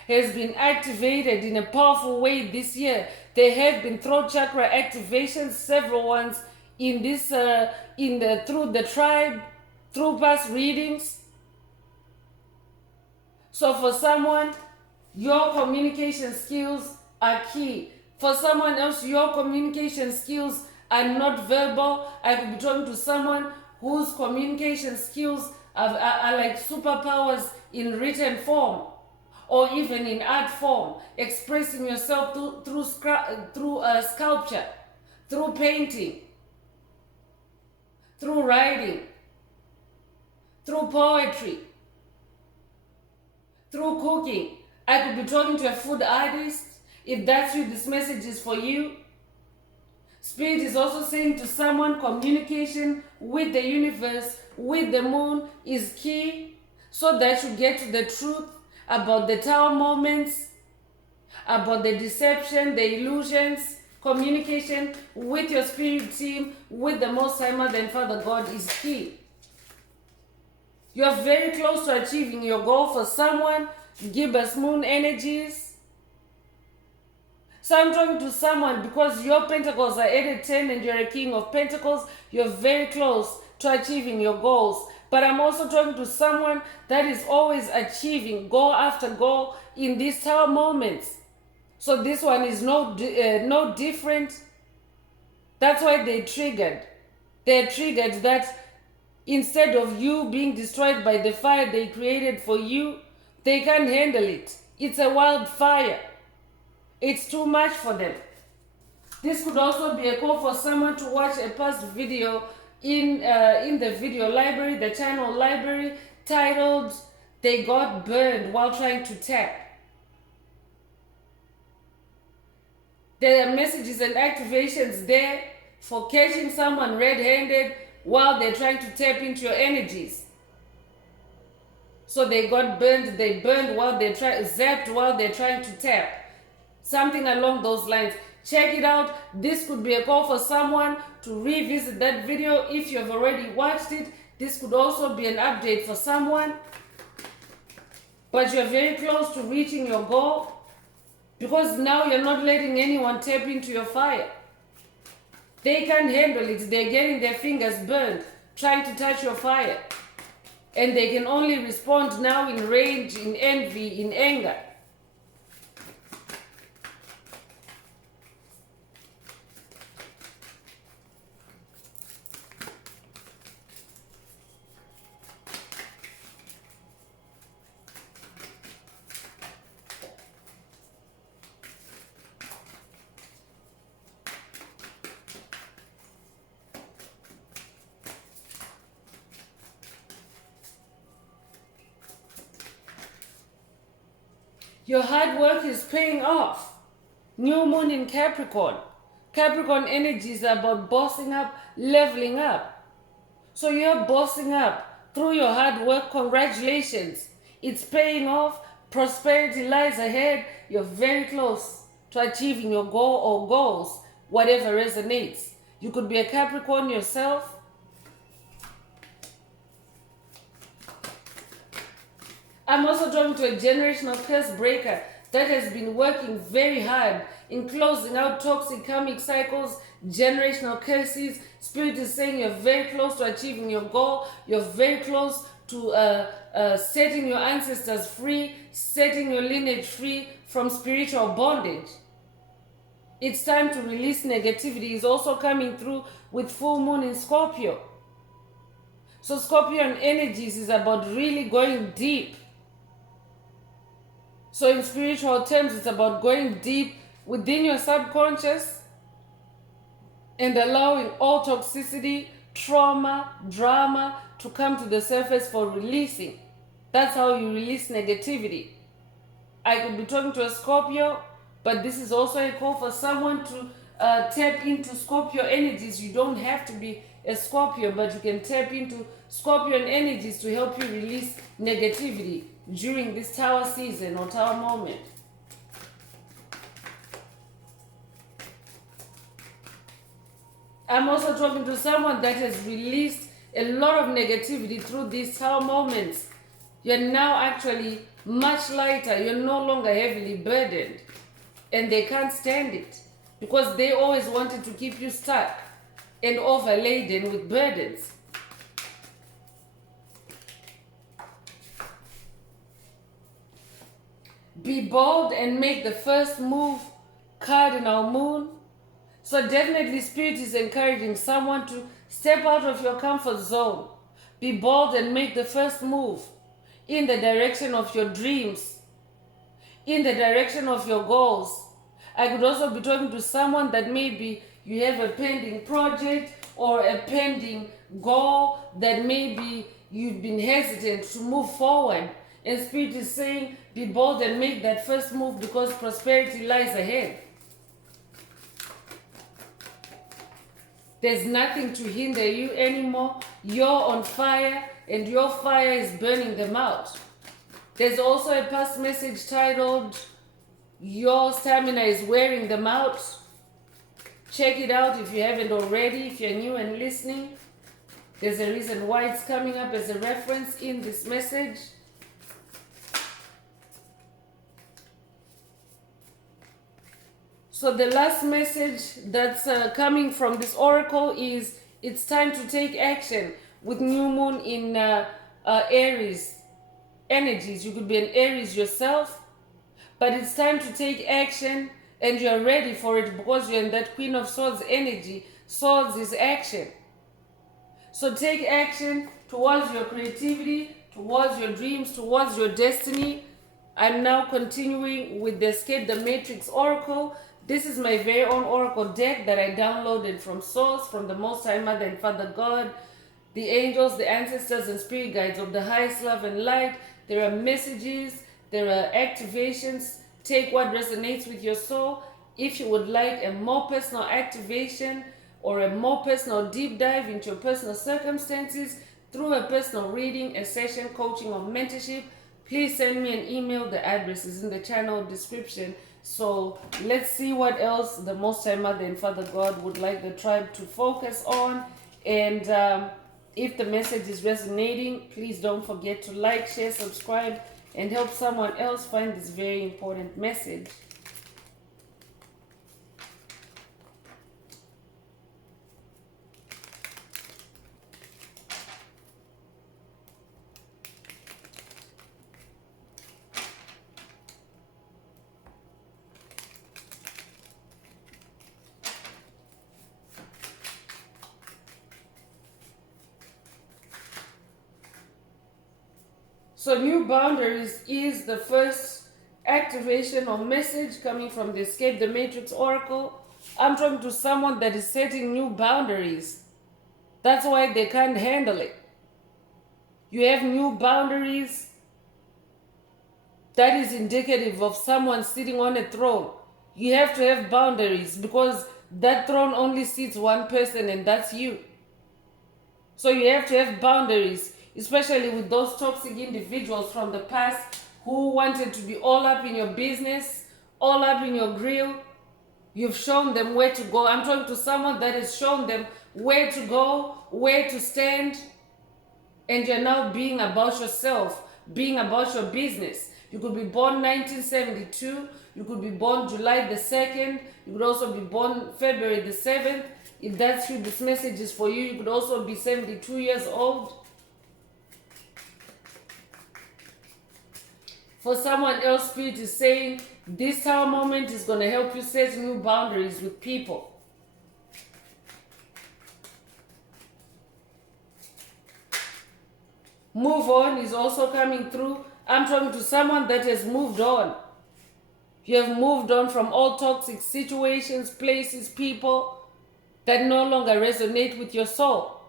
has been activated in a powerful way this year. There have been throat chakra activations, several ones in this through the tribe, through past readings. So for someone, your communication skills are key. For someone else, your communication skills are not verbal. I could be talking to someone whose communication skills are like superpowers in written form or even in art form, expressing yourself through sculpture, through painting, through writing, through poetry, through cooking. I could be talking to a food artist. If that's you, this message is for you. Spirit is also saying to someone, communication with the universe, with the moon is key, so that you get to the truth about the tower moments, about the deception, the illusions. Communication with your spirit team, with the Most High Mother and Father God is key. You are very close to achieving your goal. For someone, Gibbous Moon energies. So I'm talking to someone because your pentacles are 8 and 10 and you're a king of pentacles. You're very close to achieving your goals. But I'm also talking to someone that is always achieving goal after goal in these tower moments. So this one is no different. That's why they triggered. They're triggered that instead of you being destroyed by the fire they created for you, they can't handle it. It's a wildfire. It's too much for them. This could also be a call for someone to watch a past video in the video library, the channel library, titled "They Got Burned While Trying to Tap." There are messages and activations there for catching someone red-handed while they're trying to tap into your energies. So they got burned, they burned while they're zapped while they're trying to tap. Something along those lines. Check it out. This could be a call for someone to revisit that video if you've already watched it. This could also be an update for someone. But you're very close to reaching your goal because now you're not letting anyone tap into your fire. They can't handle it. They're getting their fingers burned trying to touch your fire. And they can only respond now in rage, in envy, in anger. Your hard work is paying off. New moon in Capricorn. Capricorn energy is about bossing up, leveling up. So you're bossing up through your hard work. Congratulations. It's paying off. Prosperity lies ahead. You're very close to achieving your goal or goals, whatever resonates. You could be a Capricorn yourself. I'm also talking to a generational curse breaker that has been working very hard in closing out toxic karmic cycles, generational curses. Spirit is saying you're very close to achieving your goal. You're very close to setting your ancestors free, setting your lineage free from spiritual bondage. It's time to release negativity. Is also coming through with full moon in Scorpio. So Scorpion energies is about really going deep. So in spiritual terms, it's about going deep within your subconscious and allowing all toxicity, trauma, drama to come to the surface for releasing. That's how you release negativity. I could be talking to a Scorpio, but this is also a call for someone to tap into Scorpio energies. You don't have to be a Scorpio, but you can tap into Scorpion energies to help you release negativity during this Tower season or Tower moment. I'm also talking to someone that has released a lot of negativity through these Tower moments. You're now actually much lighter. You're no longer heavily burdened. And they can't stand it because they always wanted to keep you stuck and overladen with burdens. Be bold and make the first move, Cardinal Moon. So definitely Spirit is encouraging someone to step out of your comfort zone. Be bold and make the first move in the direction of your dreams, in the direction of your goals. I could also be talking to someone that maybe you have a pending project or a pending goal that maybe you've been hesitant to move forward. And Spirit is saying, be bold and make that first move because prosperity lies ahead. There's nothing to hinder you anymore. You're on fire and your fire is burning them out. There's also a past message titled, Your Stamina is Wearing Them Out. Check it out if you haven't already, if you're new and listening. There's a reason why it's coming up as a reference in this message. So the last message that's coming from this oracle is it's time to take action with new moon in Aries energies. You could be an Aries yourself, but it's time to take action and you're ready for it because you're in that Queen of Swords energy. Swords is action. So take action towards your creativity, towards your dreams, towards your destiny. I'm now continuing with the Escape the Matrix Oracle. This is my very own oracle deck that I downloaded from Source, from the Most High Mother and Father God, the angels, the ancestors, and spirit guides of the highest love and light. There are messages, there are activations. Take what resonates with your soul. If you would like a more personal activation or a more personal deep dive into your personal circumstances through a personal reading, a session, coaching, or mentorship, please send me an email. The address is in the channel description. So let's see what else the Most High Mother and Father God would like the tribe to focus on. And if the message is resonating, please don't forget to like, share, subscribe, and help someone else find this very important message. So new boundaries is the first activation or message coming from the Escape the Matrix Oracle. I'm talking to someone that is setting new boundaries. That's why they can't handle it. You have new boundaries. That is indicative of someone sitting on a throne. You have to have boundaries because that throne only sits one person, and that's you. So you have to have boundaries, especially with those toxic individuals from the past who wanted to be all up in your business, all up in your grill. You've shown them where to go. I'm talking to someone that has shown them where to go, where to stand, and you're now being about yourself, being about your business. You could be born 1972, you could be born July the 2nd, you could also be born February the 7th. If that's you, this message is for you. You could also be 72 years old. For someone else, Spirit is saying this tower moment is going to help you set new boundaries with people. Move on is also coming through. I'm talking to someone that has moved on. You have moved on from all toxic situations, places, people that no longer resonate with your soul.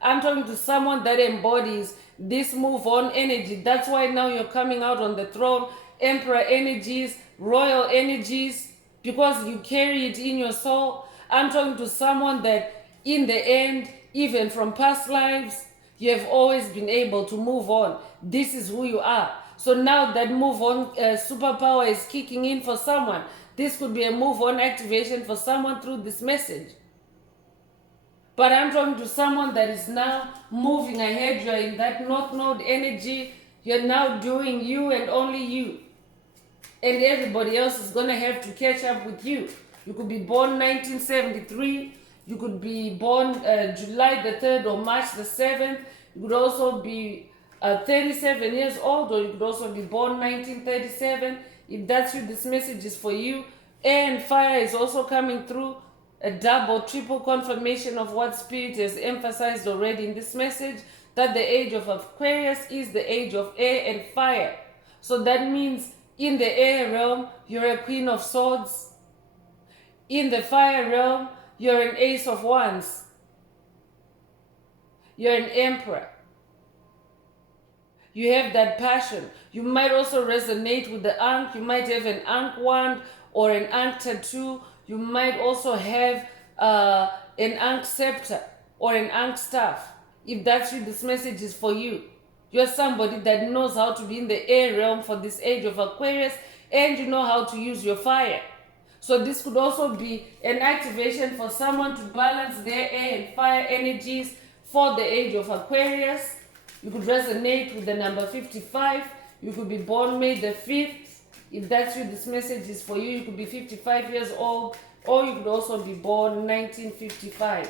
I'm talking to someone that embodies this move on energy. That's why now you're coming out on the throne. Emperor energies, royal energies, because you carry it in your soul. I'm talking to someone that in the end, even from past lives, you have always been able to move on. This is who you are. So now that move on superpower is kicking in for someone. This could be a move on activation for someone through this message. But I'm talking to someone that is now moving ahead. You're in that North Node energy. You're now doing you and only you. And everybody else is going to have to catch up with you. You could be born 1973. You could be born July the 3rd or March the 7th. You could also be 37 years old, or you could also be born 1937. If that's you, this message is for you. And fire is also coming through. A double, triple confirmation of what Spirit has emphasized already in this message, that the age of Aquarius is the age of air and fire. So that means in the air realm, you're a Queen of Swords. In the fire realm, you're an Ace of Wands. You're an Emperor. You have that passion. You might also resonate with the Ankh. You might have an Ankh wand or an Ankh tattoo. You might also have an Ankh scepter or an Ankh staff. If that's you, this message is for you. You're somebody that knows how to be in the air realm for this age of Aquarius, and you know how to use your fire. So this could also be an activation for someone to balance their air and fire energies for the age of Aquarius. You could resonate with the number 55. You could be born May the 5th. If that's you, this message is for you. You could be 55 years old, or you could also be born 1955.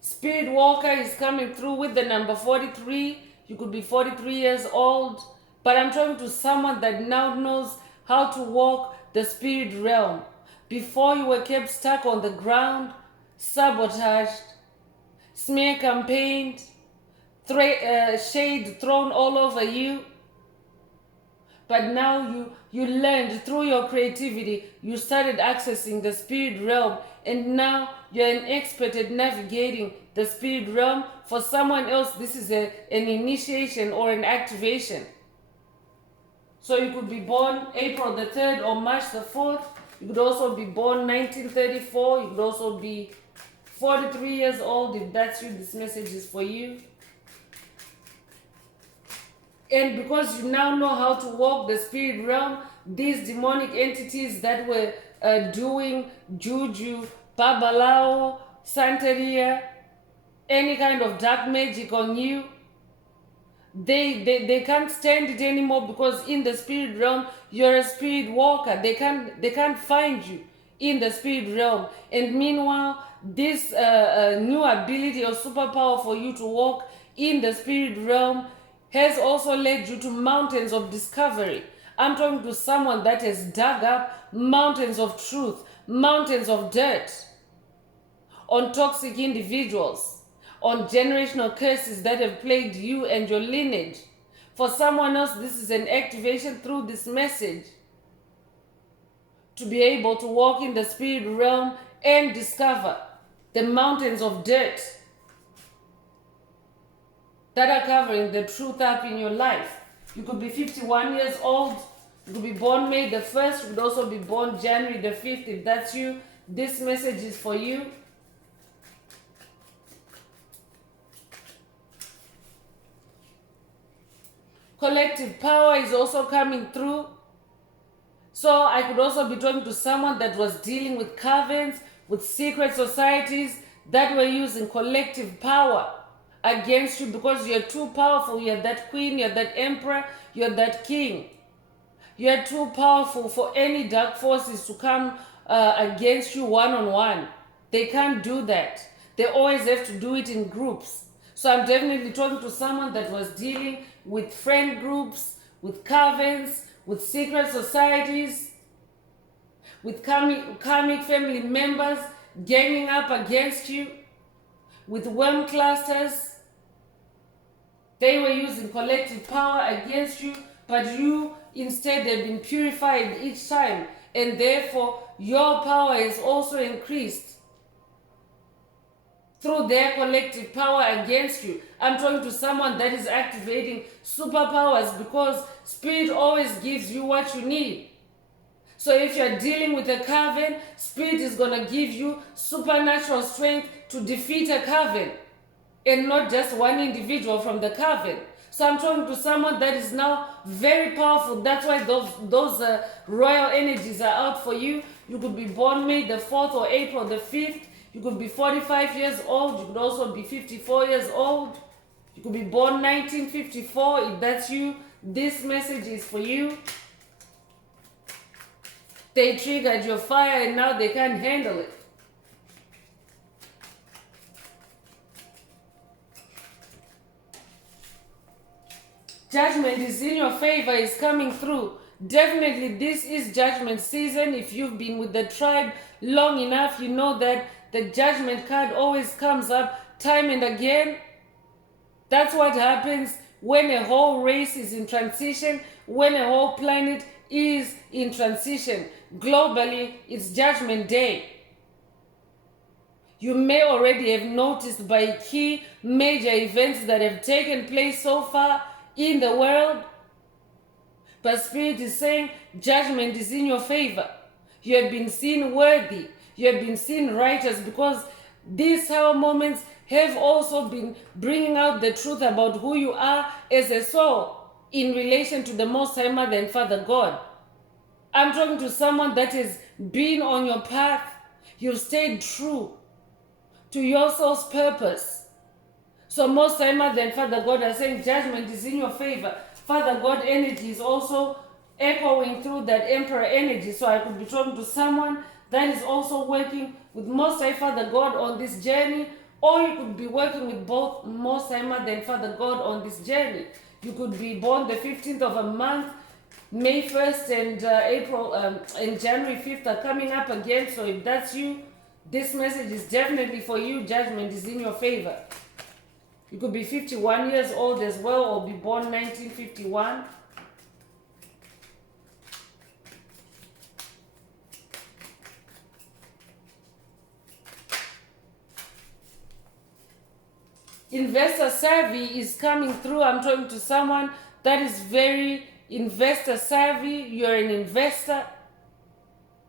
Spirit Walker is coming through with the number 43. You could be 43 years old, but I'm talking to someone that now knows how to walk the spirit realm. Before, you were kept stuck on the ground, sabotaged, smear campaigned, shade thrown all over you. But now you learned through your creativity, you started accessing the spirit realm, and now you're an expert at navigating the spirit realm. For someone else, this is an initiation or an activation. So you could be born April the 3rd or March the 4th. You could also be born 1934. You could also be 43 years old. If that's you, this message is for you. And because you now know how to walk the spirit realm, these demonic entities that were doing juju, babalao, santeria, any kind of dark magic on you, they can't stand it anymore, because in the spirit realm you're a spirit walker. They can't find you in the spirit realm. And meanwhile, this new ability or superpower for you to walk in the spirit realm has also led you to mountains of discovery. I'm talking to someone that has dug up mountains of truth, mountains of dirt on toxic individuals, on generational curses that have plagued you and your lineage. For someone else, this is an activation through this message to be able to walk in the spirit realm and discover the mountains of dirt that are covering the truth up in your life. You could be 51 years old. You could be born May the 1st. You could also be born January the 5th. If that's you, this message is for you. Collective power is also coming through. So I could also be talking to someone that was dealing with covens, with secret societies that were using collective power against you, because you're too powerful. You're that queen, you're that emperor, you're that king. You're too powerful for any dark forces to come against you one-on-one. They can't do that. They always have to do it in groups. So I'm definitely talking to someone that was dealing with friend groups, with covens, with secret societies, with karmic family members ganging up against you, with worm clusters. They were using collective power against you, but you instead have been purified each time, and therefore your power is also increased through their collective power against you. I'm talking to someone that is activating superpowers, because spirit always gives you what you need. So if you're dealing with a coven, spirit is going to give you supernatural strength to defeat a coven, and not just one individual from the coven. So I'm talking to someone that is now very powerful. That's why those royal energies are out for you. You could be born May the 4th or April the 5th. You could be 45 years old. You could also be 54 years old. You could be born 1954. If that's you, this message is for you. They triggered your fire and now they can't handle it. Judgment is in your favor, is coming through. Definitely this is judgment season. If you've been with the tribe long enough, you know that the judgment card always comes up time and again. That's what happens when a whole race is in transition, when a whole planet is in transition. Globally, it's Judgment Day. You may already have noticed by key major events that have taken place so far in the world. But Spirit is saying judgment is in your favor. You have been seen worthy. You have been seen righteous, because these hell moments have also been bringing out the truth about who you are as a soul in relation to the Most High Mother and Father God. I'm talking to someone that has been on your path. You've stayed true to your soul's purpose. So Most High Mother and Father God are saying judgment is in your favor. Father God energy is also echoing through that Emperor energy. So I could be talking to someone that is also working with Most High Father God on this journey, or you could be working with both Most High Mother and Father God on this journey. You could be born the 15th of a month. May 1st and April and January 5th are coming up again. So if that's you, this message is definitely for you. Judgment is in your favor. You could be 51 years old as well, or be born 1951. Investor savvy is coming through. I'm talking to someone that is very investor savvy. You're an investor.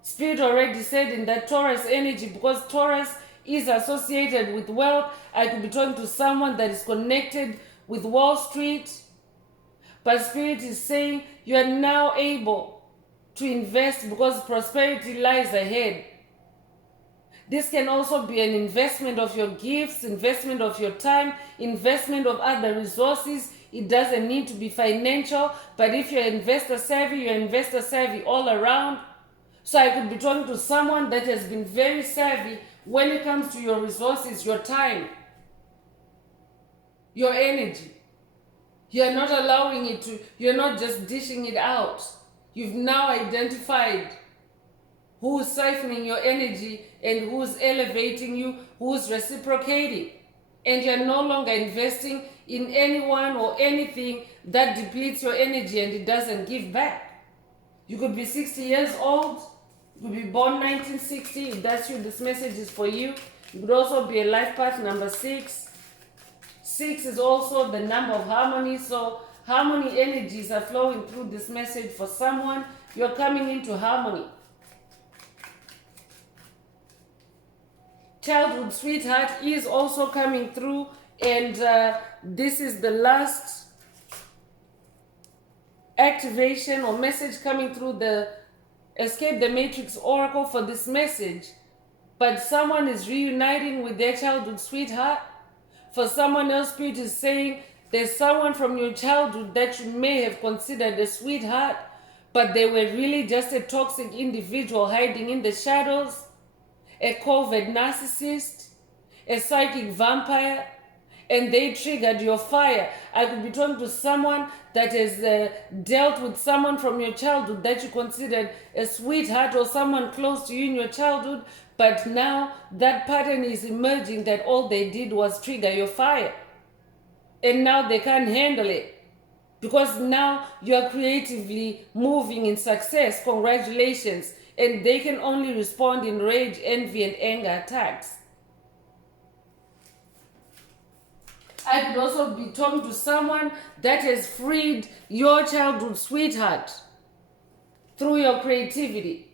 Spirit already said in that Taurus energy, because Taurus is associated with wealth. I could be talking to someone that is connected with Wall Street, But Spirit is saying you are now able to invest because prosperity lies ahead. This can also be an investment of your gifts, investment of your time, investment of other resources. It doesn't need to be financial, but if you're investor savvy all around. So I could be talking to someone that has been very savvy when it comes to your resources, your time, your energy. You're not allowing it to, you're not just dishing it out. You've now identified who's siphoning your energy and who's elevating you, who's reciprocating. And you're no longer investing in anyone or anything that depletes your energy and it doesn't give back. You could be 60 years old, you could be born 1960, if that's you, this message is for you. You could also be a life path number 6. 6 is also the number of harmony, so harmony energies are flowing through this message for someone. You're coming into harmony. Childhood sweetheart is also coming through, and this is the last activation or message coming through the Escape the Matrix Oracle for this message. But someone is reuniting with their childhood sweetheart. For someone else, Spirit is saying there's someone from your childhood that you may have considered a sweetheart, but they were really just a toxic individual hiding in the shadows, a covert narcissist, a psychic vampire, and they triggered your fire. I could be talking to someone that has dealt with someone from your childhood that you considered a sweetheart or someone close to you in your childhood, but now that pattern is emerging that all they did was trigger your fire. And now they can't handle it because now you are creatively moving in success. Congratulations. And they can only respond in rage, envy, and anger attacks. I could also be talking to someone that has freed your childhood sweetheart through your creativity.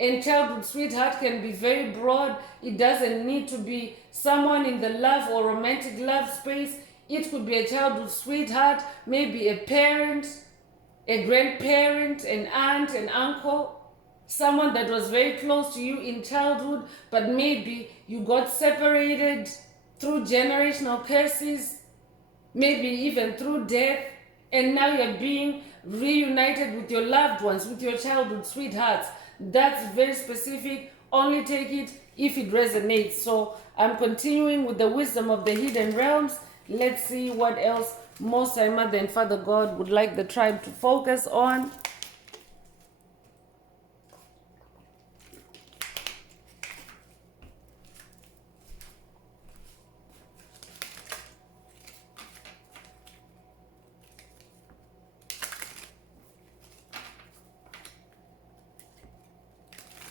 And childhood sweetheart can be very broad. It doesn't need to be someone in the love or romantic love space. It could be a childhood sweetheart, maybe a parent, a grandparent, an aunt, an uncle, someone that was very close to you in childhood, but maybe you got separated through generational curses, maybe even through death, and now you're being reunited with your loved ones, with your childhood sweethearts. That's very specific. Only take it if it resonates. So I'm continuing with the wisdom of the hidden realms. Let's see what else Most High Mother and Father God would like the tribe to focus on.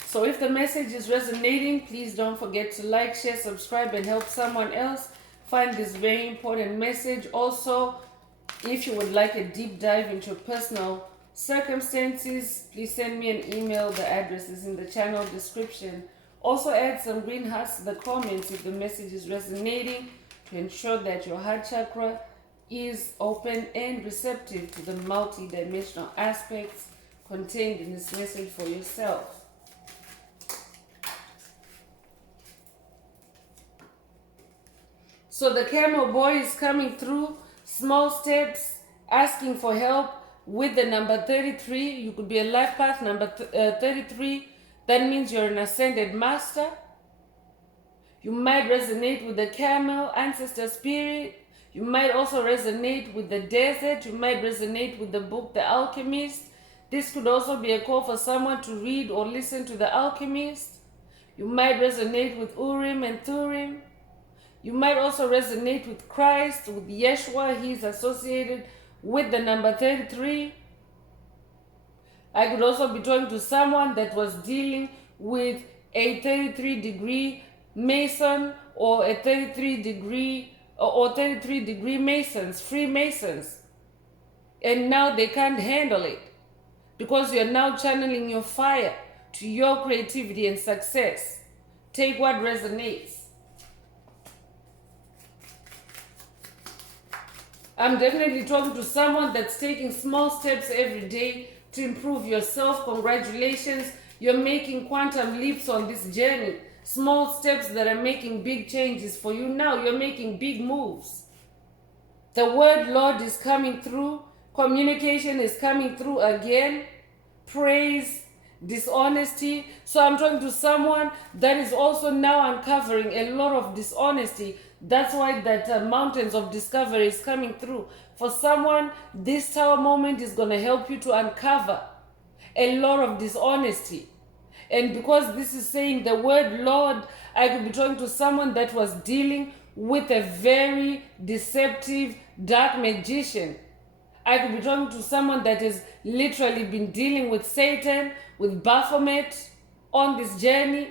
So if the message is resonating, please don't forget to like, share, subscribe, and help someone else find this very important message. Also, if you would like a deep dive into your personal circumstances, please send me an email. The address is in the channel description. Also add some green hearts to the comments if the message is resonating to ensure that your heart chakra is open and receptive to the multi-dimensional aspects contained in this message for yourself. So the camel boy is coming through, small steps, asking for help with the number 33. You could be a life path number 33. That means you're an ascended master. You might resonate with the camel ancestor spirit. You might also resonate with the desert. You might resonate with the book The Alchemist. This could also be a call for someone to read or listen to The Alchemist. You might resonate with Urim and Thurim. You might also resonate with Christ, with Yeshua. He's associated with the number 33. I could also be talking to someone that was dealing with a 33-degree Mason or a 33-degree or 33-degree Masons, Freemasons. And now they can't handle it because you're now channeling your fire to your creativity and success. Take what resonates. I'm definitely talking to someone that's taking small steps every day to improve yourself. Congratulations, you're making quantum leaps on this journey. Small steps that are making big changes for you now. You're making big moves. The word Lord is coming through. Communication is coming through again. Praise, dishonesty. So I'm talking to someone that is also now uncovering a lot of dishonesty. That's why that mountains of discovery is coming through. For someone, this tower moment is going to help you to uncover a lot of dishonesty. And because this is saying the word Lord, I could be talking to someone that was dealing with a very deceptive dark magician. I could be talking to someone that has literally been dealing with Satan, with Baphomet on this journey.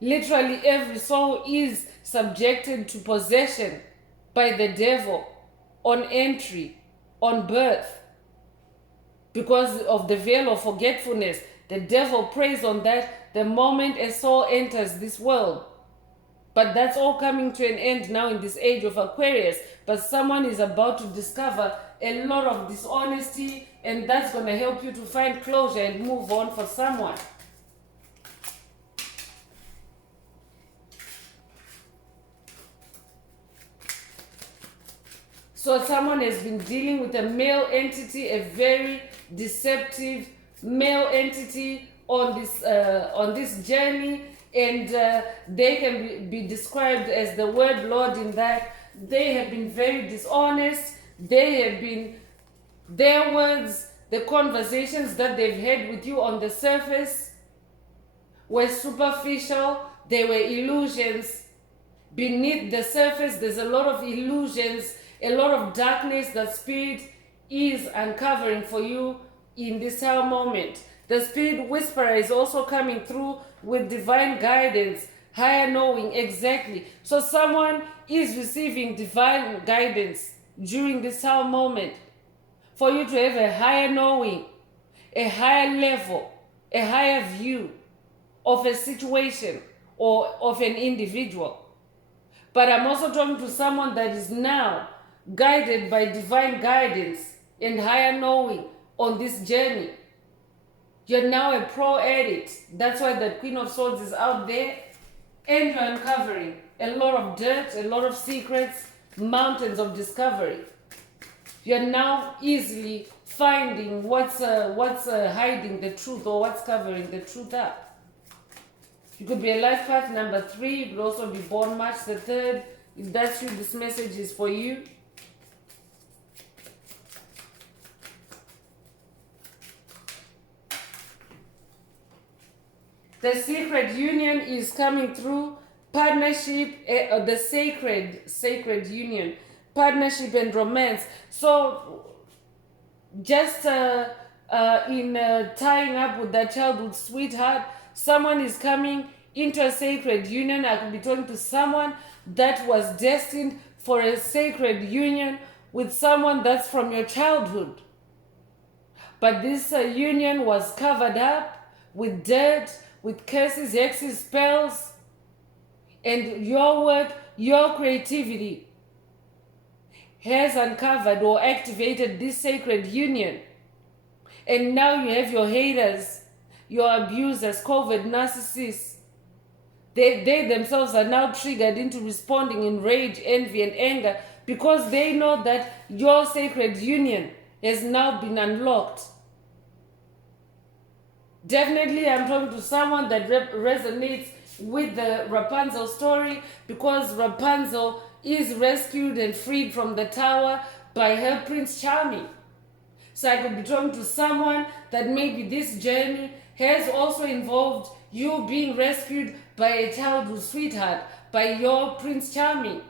Literally every soul is subjected to possession by the devil on entry, on birth. Because of the veil of forgetfulness, the devil preys on that the moment a soul enters this world. But that's all coming to an end now in this age of Aquarius. But someone is about to discover a lot of dishonesty, and that's going to help you to find closure and move on for someone. So someone has been dealing with a male entity, a very deceptive male entity on this journey, and they can be described as the word Lord in that they have been very dishonest. They have been, their words, the conversations that they've had with you on the surface were superficial. They were illusions. Beneath the surface, there's a lot of illusions, a lot of darkness that Spirit is uncovering for you in this hour moment. The Spirit Whisperer is also coming through with divine guidance, higher knowing, exactly. So someone is receiving divine guidance during this hour moment for you to have a higher knowing, a higher level, a higher view of a situation or of an individual. But I'm also talking to someone that is now guided by divine guidance and higher knowing on this journey. You're now a pro at it. That's why the Queen of Swords is out there, and you're uncovering a lot of dirt, a lot of secrets, mountains of discovery. You're now easily finding what's hiding the truth, or what's covering the truth up. You could be a life path number 3. You could also be born March the 3rd. If that's you, this message is for you. The sacred union is coming through. Partnership, the sacred union, partnership and romance. So just in tying up with that childhood sweetheart, someone is coming into a sacred union. I could be talking to someone that was destined for a sacred union with someone that's from your childhood. But this union was covered up with dirt, with curses, hexes, spells, and your work, your creativity has uncovered or activated this sacred union. And now you have your haters, your abusers, covert narcissists. They themselves are now triggered into responding in rage, envy, and anger because they know that your sacred union has now been unlocked. Definitely, I'm talking to someone that resonates with the Rapunzel story, because Rapunzel is rescued and freed from the tower by her Prince Charming. So I could be talking to someone that maybe this journey has also involved you being rescued by a childhood sweetheart, by your Prince Charming,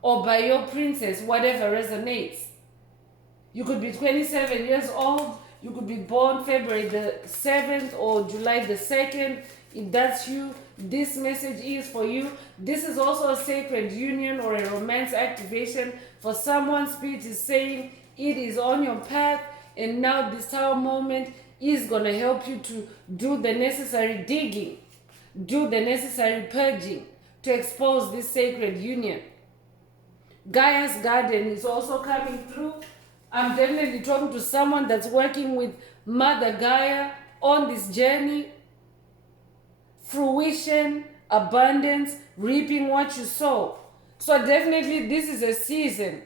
or by your princess, whatever resonates. You could be 27 years old. You could be born February the 7th or July the 2nd. If that's you, this message is for you. This is also a sacred union or a romance activation. For someone, Spirit is saying it is on your path, and now this tower moment is going to help you to do the necessary digging, do the necessary purging to expose this sacred union. Gaia's garden is also coming through. I'm definitely talking to someone that's working with Mother Gaia on this journey. Fruition, abundance, reaping what you sow. So definitely this is a season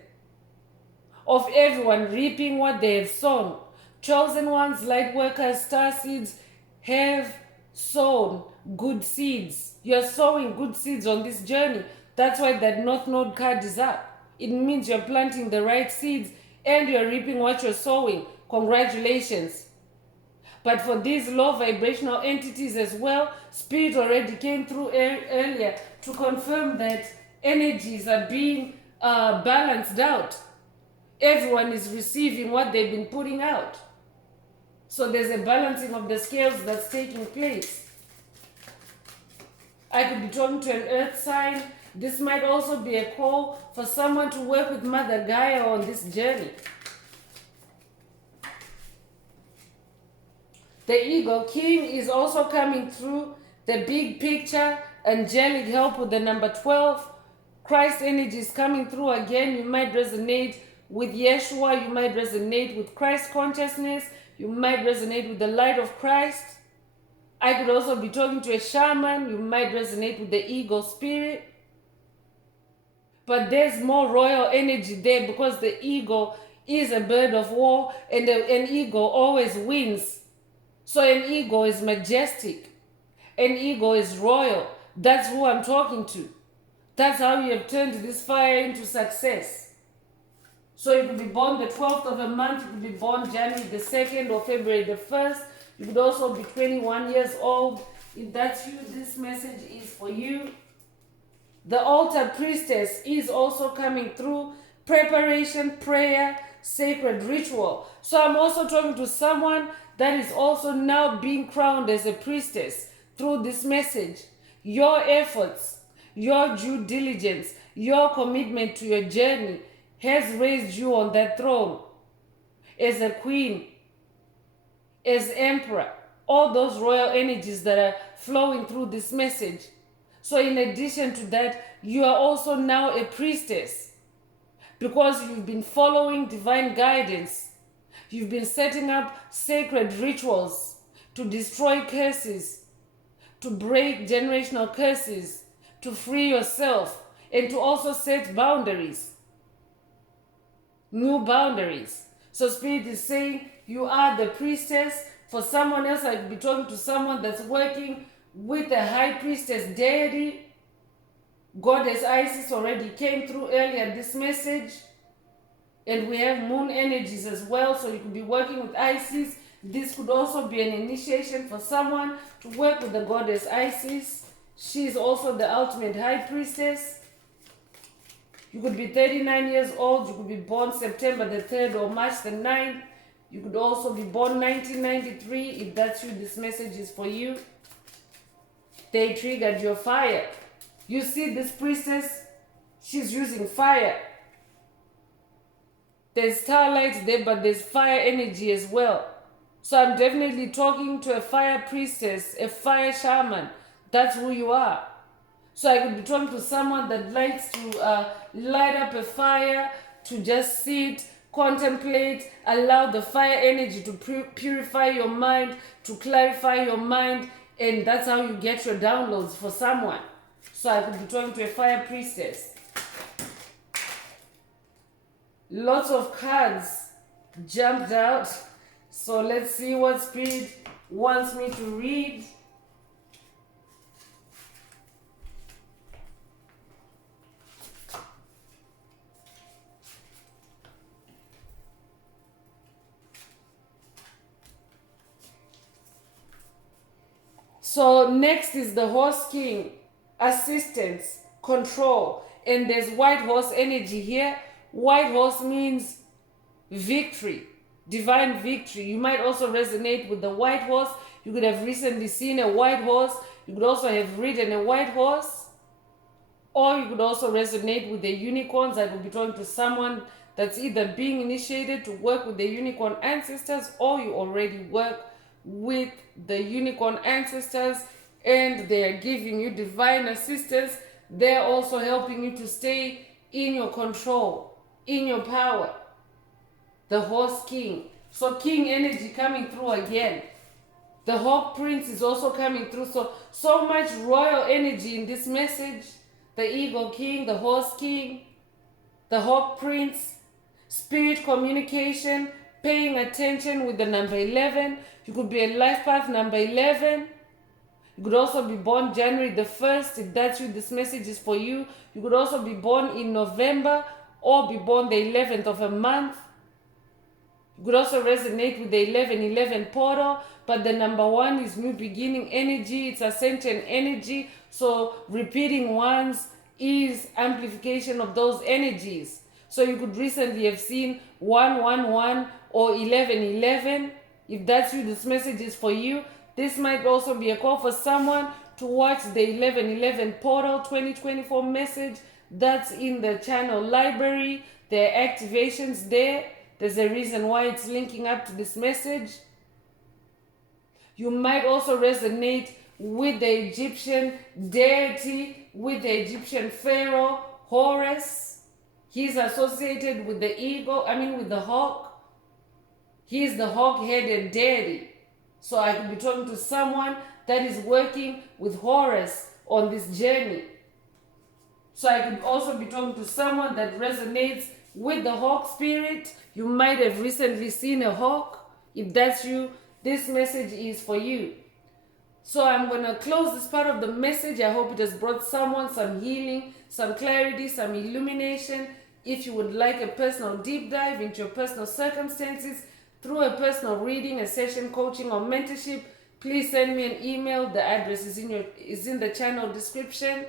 of everyone reaping what they have sown. Chosen ones, light workers, star seeds have sown good seeds. You're sowing good seeds on this journey. That's why that North Node card is up. It means you're planting the right seeds and you're reaping what you're sowing. Congratulations. But for these low vibrational entities as well, Spirit already came through earlier to confirm that energies are being balanced out. Everyone is receiving what they've been putting out. So there's a balancing of the scales that's taking place. I could be talking to an earth sign. This might also be a call for someone to work with Mother Gaia on this journey. The Ego King is also coming through. The big picture, angelic help with the number 12. Christ energy is coming through again. You might resonate with Yeshua. You might resonate with Christ consciousness. You might resonate with the light of Christ. I could also be talking to a shaman. You might resonate with the ego spirit. But there's more royal energy there because the ego is a bird of war and an ego always wins. So an ego is majestic. An ego is royal. That's who I'm talking to. That's how you have turned this fire into success. So you could be born the 12th of a month, you could be born January the 2nd or February the 1st. You could also be 21 years old. If that's you, this message is for you. The altar priestess is also coming through. Preparation, prayer, sacred ritual. So I'm also talking to someone that is also now being crowned as a priestess through this message. Your efforts, your due diligence, your commitment to your journey has raised you on that throne as a queen, as emperor, all those royal energies that are flowing through this message. So in addition to that, you are also now a priestess because you've been following divine guidance. You've been setting up sacred rituals to destroy curses, to break generational curses, to free yourself, and to also set boundaries. New boundaries. So Spirit is saying you are the priestess. For someone else, I could be talking to someone that's working with the high priestess deity. Goddess Isis already came through earlier this message. And we have moon energies as well. So you could be working with Isis. This could also be an initiation for someone to work with the goddess Isis. She is also the ultimate high priestess. You could be 39 years old. You could be born September the 3rd or March the 9th. You could also be born 1993. If that's you, this message is for you. They triggered your fire. You see this priestess, she's using fire. There's starlight there, but there's fire energy as well. So I'm definitely talking to a fire priestess, a fire shaman. That's who you are. So I could be talking to someone that likes to light up a fire, to just sit, contemplate, allow the fire energy to purify your mind, to clarify your mind, and that's how you get your downloads for someone. So I could be talking to a fire priestess. Lots of cards jumped out. So let's see what Spirit wants me to read. So next is the Horse King, assistance, control, and there's white horse energy here. White horse means victory, divine victory. You might also resonate with the white horse. You could have recently seen a white horse. You could also have ridden a white horse. Or you could also resonate with the unicorns. I could be talking to someone that's either being initiated to work with the unicorn ancestors, or you already work with the unicorn ancestors and they are giving you divine assistance. They're also helping you to stay in your control, in your power. The horse king. So king energy coming through again. The hawk prince is also coming through. So much royal energy in this message. The eagle king, the horse king, the hawk prince, spirit communication, paying attention with the number 11. You could be a life path number 11. You could also be born January the 1st. If that's you, this message is for you. You could also be born in November or be born the 11th of a month. You could also resonate with the 1111 portal, but the number 1 is new beginning energy. It's ascension energy. So repeating ones is amplification of those energies. So you could recently have seen 111 or 1111. If that's you, this message is for you. This might also be a call for someone to watch the 1111 portal 2024 message. That's in the channel library. There are activations there. There's a reason why it's linking up to this message. You might also resonate with the Egyptian deity, with the Egyptian pharaoh, Horus. He's associated with the eagle, with the hawk. He's the hawk-headed deity. So I could be talking to someone that is working with Horus on this journey. So I could also be talking to someone that resonates with the hawk spirit. You might have recently seen a hawk. If that's you, this message is for you. So I'm going to close this part of the message. I hope it has brought someone some healing, some clarity, some illumination. If you would like a personal deep dive into your personal circumstances through a personal reading, a session coaching or mentorship, please send me an email. The address is in the channel description.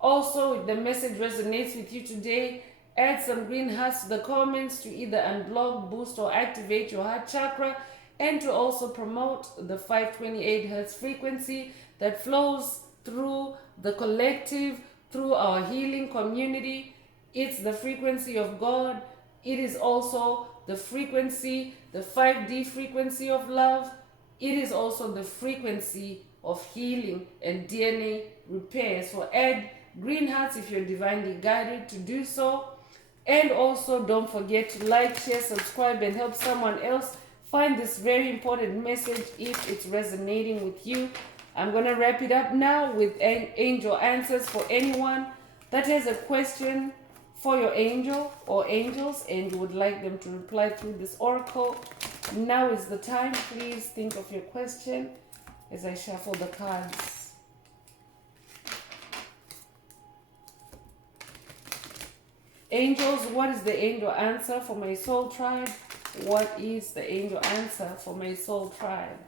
Also, if the message resonates with you today, add some green hearts to the comments to either unblock, boost, or activate your heart chakra, and to also promote the 528 Hertz frequency that flows through the collective, through our healing community. It's the frequency of God. It is also the frequency, the 5D frequency of love. It is also the frequency of healing and DNA repair. So add green hearts if you're divinely guided to do so. And also don't forget to like, share, subscribe, and help someone else find this very important message if it's resonating with you. I'm going to wrap it up now with angel answers for anyone that has a question for your angel or angels and you would like them to reply through this oracle. Now is the time. Please think of your question as I shuffle the cards. Angels, what is the angel answer for my soul tribe? What is the angel answer for my soul tribe?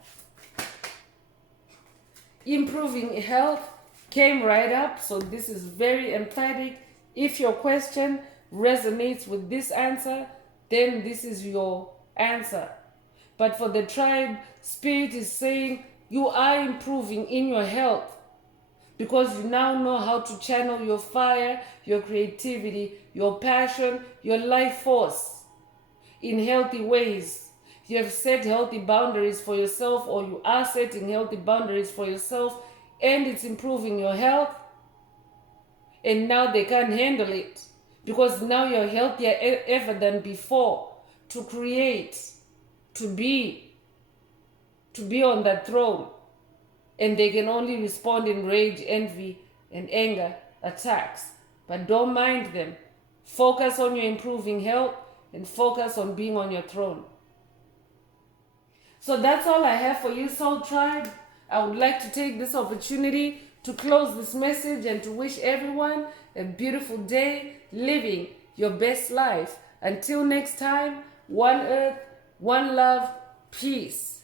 Improving health came right up, so this is very emphatic. If your question resonates with this answer, then this is your answer. But for the tribe, Spirit is saying you are improving in your health because you now know how to channel your fire, your creativity, your passion, your life force in healthy ways. You have set healthy boundaries for yourself, or you are setting healthy boundaries for yourself, and it's improving your health. And now they can't handle it because now you're healthier ever than before to create, to be on that throne. And they can only respond in rage, envy, and anger attacks. But don't mind them. Focus on your improving health and focus on being on your throne. So that's all I have for you, Soul Tribe. I would like to take this opportunity to close this message and to wish everyone a beautiful day living your best life. Until next time, one earth, one love, peace.